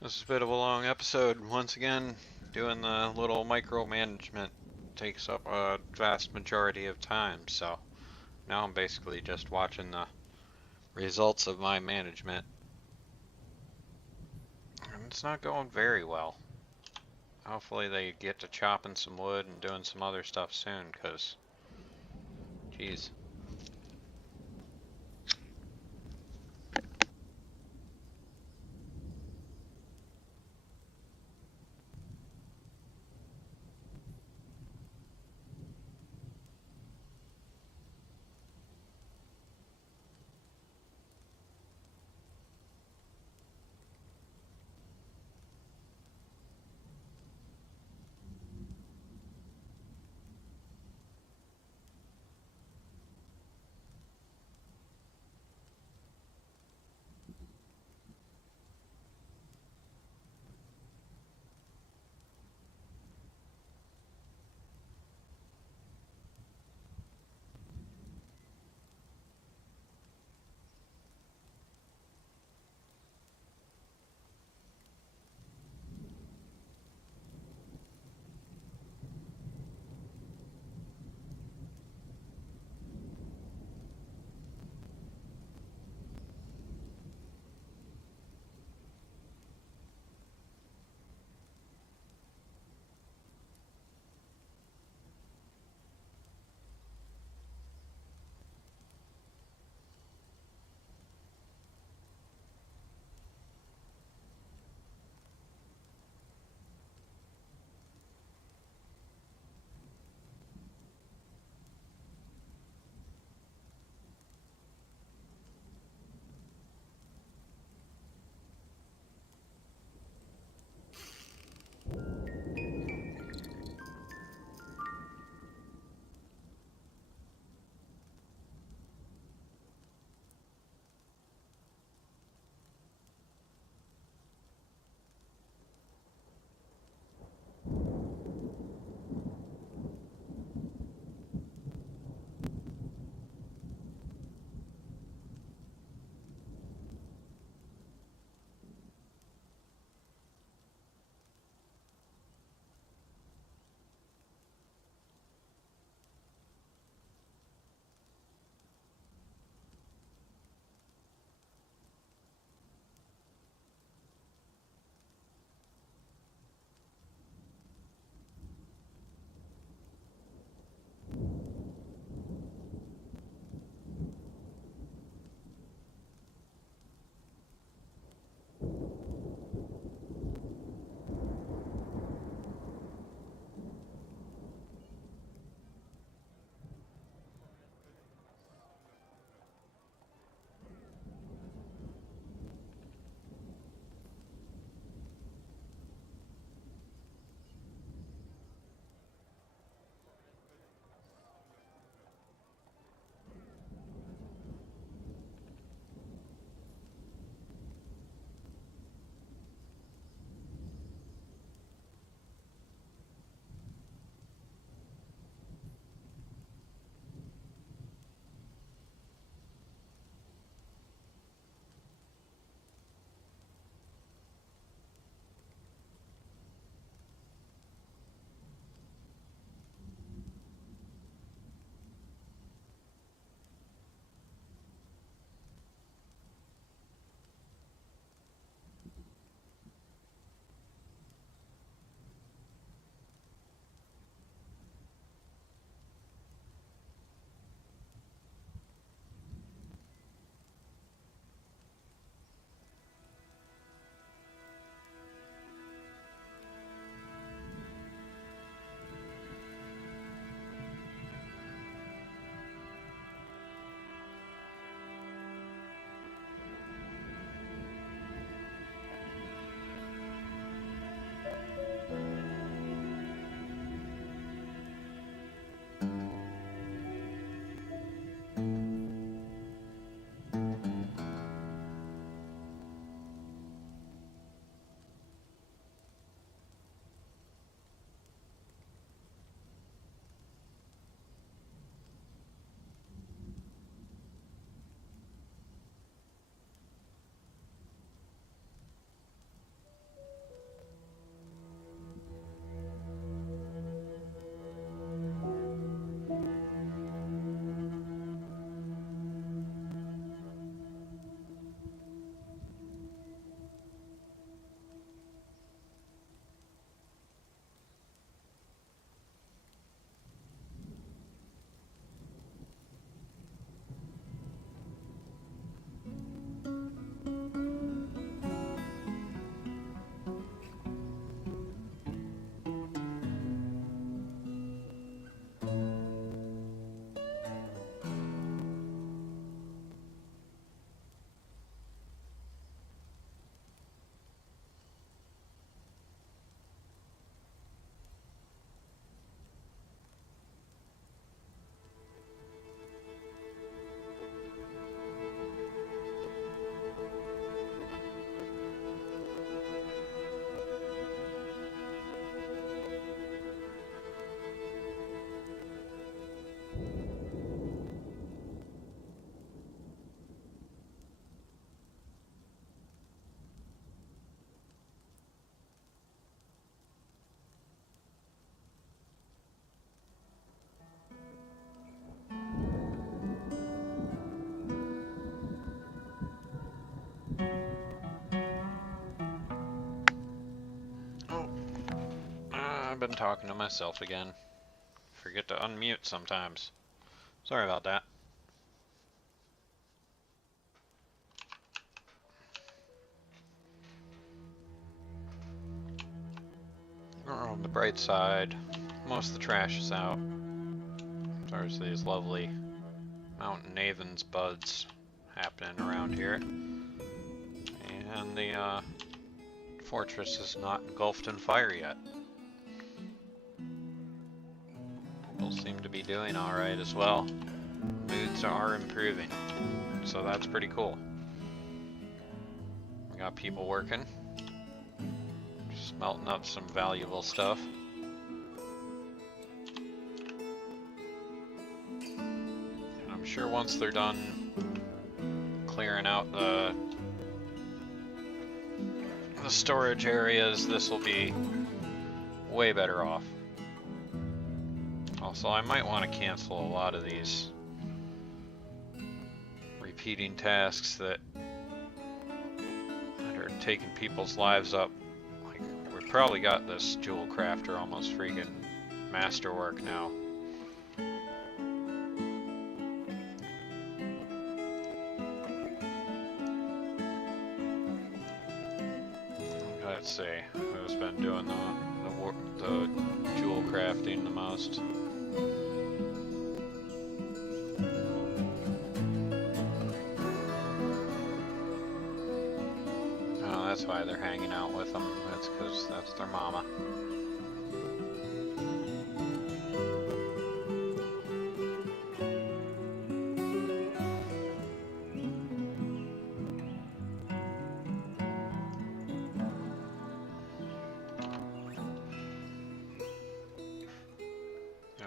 This is a bit of a long episode. Once again, doing the little micromanagement takes up a vast majority of time, so now I'm basically just watching the results of my management. And it's not going very well. Hopefully they get to chopping some wood and doing some other stuff soon, because, geez. been talking to myself again. Forget to unmute sometimes. Sorry about that. On the bright side, most of the trash is out. There's these lovely mountain avens buds happening around here. And the fortress is not engulfed in fire yet. People seem to be doing alright as well. Moods are improving, so that's pretty cool. We got people working, smelting up some valuable stuff. And I'm sure once they're done clearing out the storage areas, this will be way better off. Also, I might want to cancel a lot of these repeating tasks that are taking people's lives up. Like, we've probably got this jewel crafter almost freaking masterwork now. Let's see, who's been doing the jewel crafting the most? Oh, that's why they're hanging out with them. That's because that's their mama.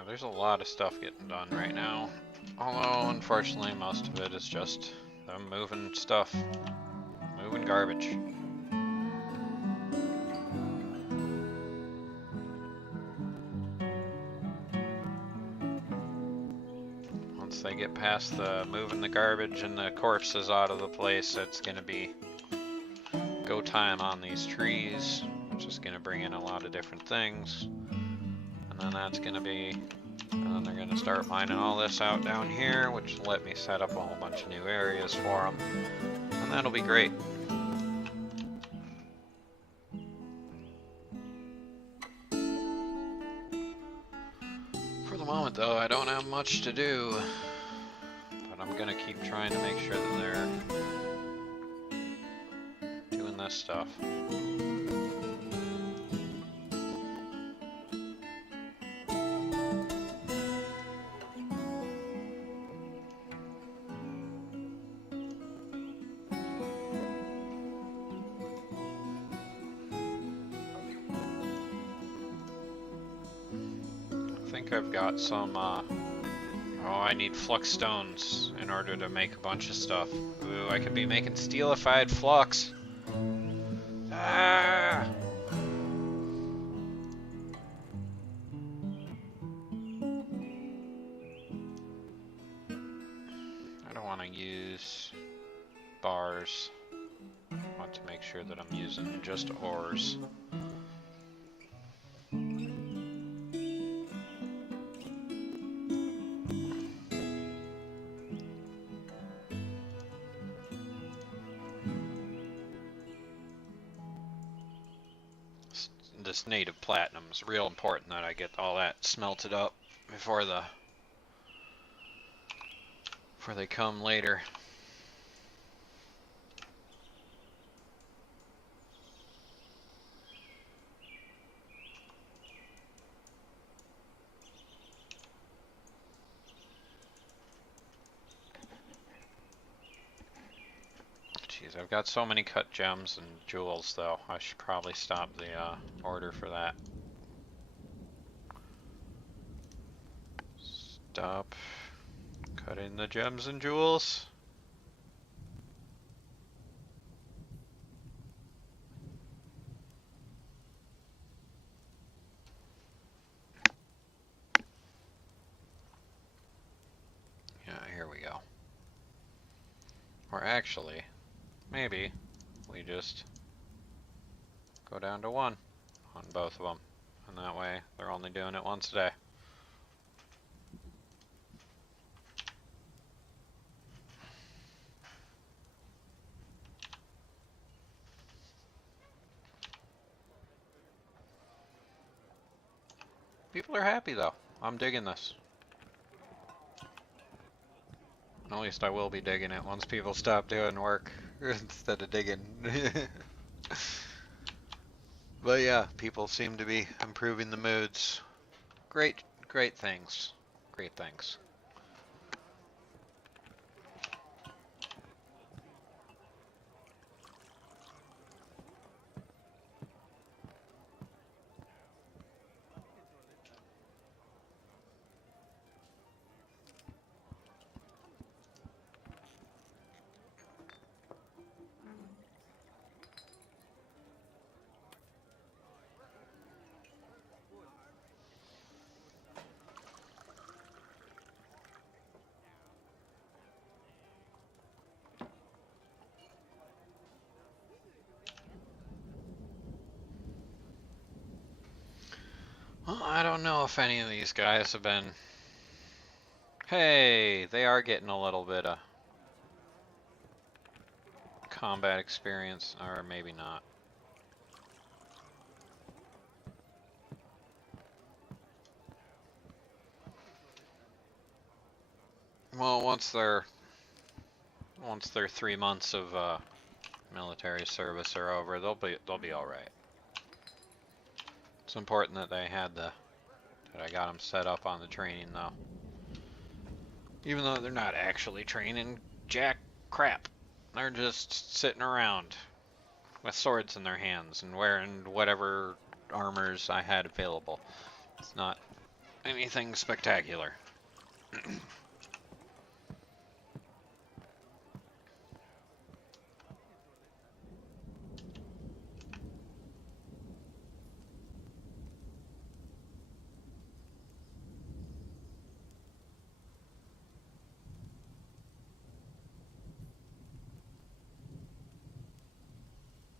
There's a lot of stuff getting done right now, although unfortunately most of it is just them moving stuff, moving garbage. Once they get past the moving the garbage and the corpses out of the place, it's going to be go time on these trees, which is going to bring in a lot of different things. And then that's going to be, and then they're going to start mining all this out down here, which will let me set up a whole bunch of new areas for them. And that'll be great. For the moment though, I don't have much to do. But I'm going to keep trying to make sure that they're doing this stuff. I've got some, oh, I need flux stones in order to make a bunch of stuff. Ooh, I could be making steelified flux. Ah! I don't want to use bars. I want to make sure that I'm using just ores. This native platinum is real important that I get all that smelted up before they come later. Jeez, I've got so many cut gems and jewels though. I should probably stop the order for that. Stop cutting the gems and jewels. Yeah, here we go. Or actually, maybe we just go down to 1 on both of them. And that way, they're only doing it once a day. People are happy though. I'm digging this. At least I will be digging it once people stop doing work instead of digging. But yeah, people seem to be improving the moods. Great, great things. Great things. Well, I don't know if any of these guys have been... Hey, they are getting a little bit of combat experience, or maybe not. Well, once their 3 months of military service are over, they'll be all right. It's important that that I got them set up on the training though. Even though they're not actually training jack crap. They're just sitting around with swords in their hands and wearing whatever armors I had available. It's not anything spectacular.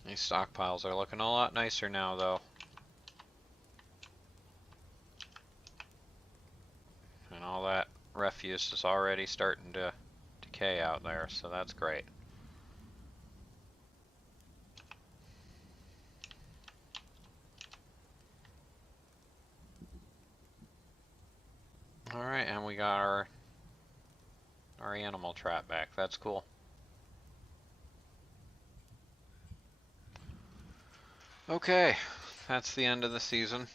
These stockpiles are looking a lot nicer now though. And all that refuse is already starting to decay out there, so that's great. Alright, and we got our animal trap back. That's cool. Okay, that's the end of the season,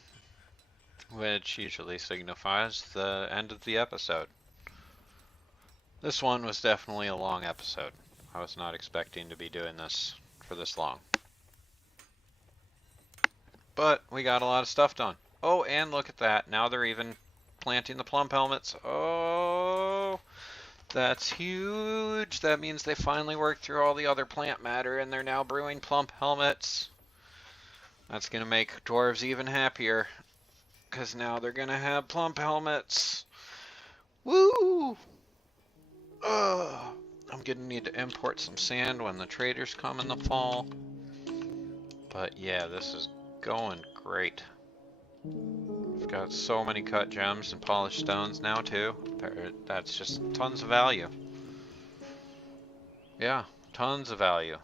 which usually signifies the end of the episode. This one was definitely a long episode. I was not expecting to be doing this for this long. But we got a lot of stuff done. Oh, and look at that. Now they're even planting the plump helmets. Oh, that's huge. That means they finally worked through all the other plant matter and they're now brewing plump helmets. That's going to make dwarves even happier, because now they're going to have plump helmets. Woo! I'm going to need to import some sand when the traders come in the fall. But yeah, this is going great. I've got so many cut gems and polished stones now too. That's just tons of value. Yeah, tons of value.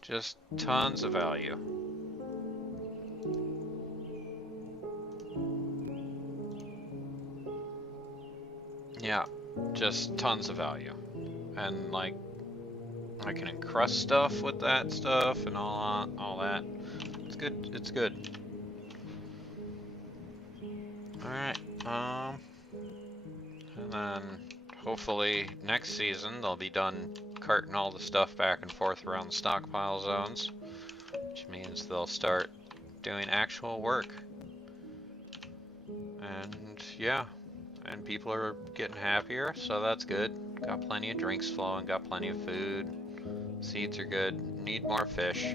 Just tons of value. Yeah, just tons of value. And like, I can encrust stuff with that stuff and all that. It's good. It's good. All right. And then hopefully next season they'll be done carting all the stuff back and forth around the stockpile zones, which means they'll start doing actual work. And yeah, and people are getting happier, so that's good. Got plenty of drinks flowing, got plenty of food. Seeds are good. Need more fish.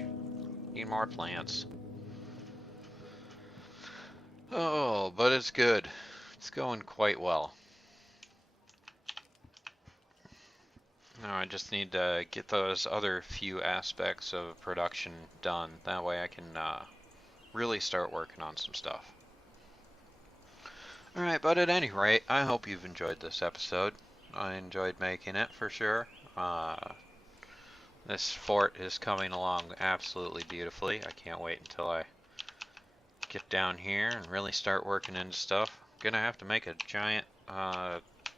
Need more plants. Oh, but it's good. It's going quite well. Now I just need to get those other few aspects of production done. That way I can really start working on some stuff. Alright, but at any rate, I hope you've enjoyed this episode. I enjoyed making it for sure. This fort is coming along absolutely beautifully. I can't wait until I get down here and really start working into stuff. I'm gonna have to make a giant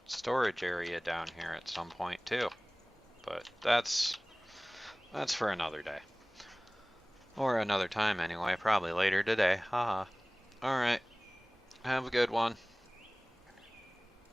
storage area down here at some point too. But that's for another day. Or another time anyway, probably later today. Haha. Alright, have a good one.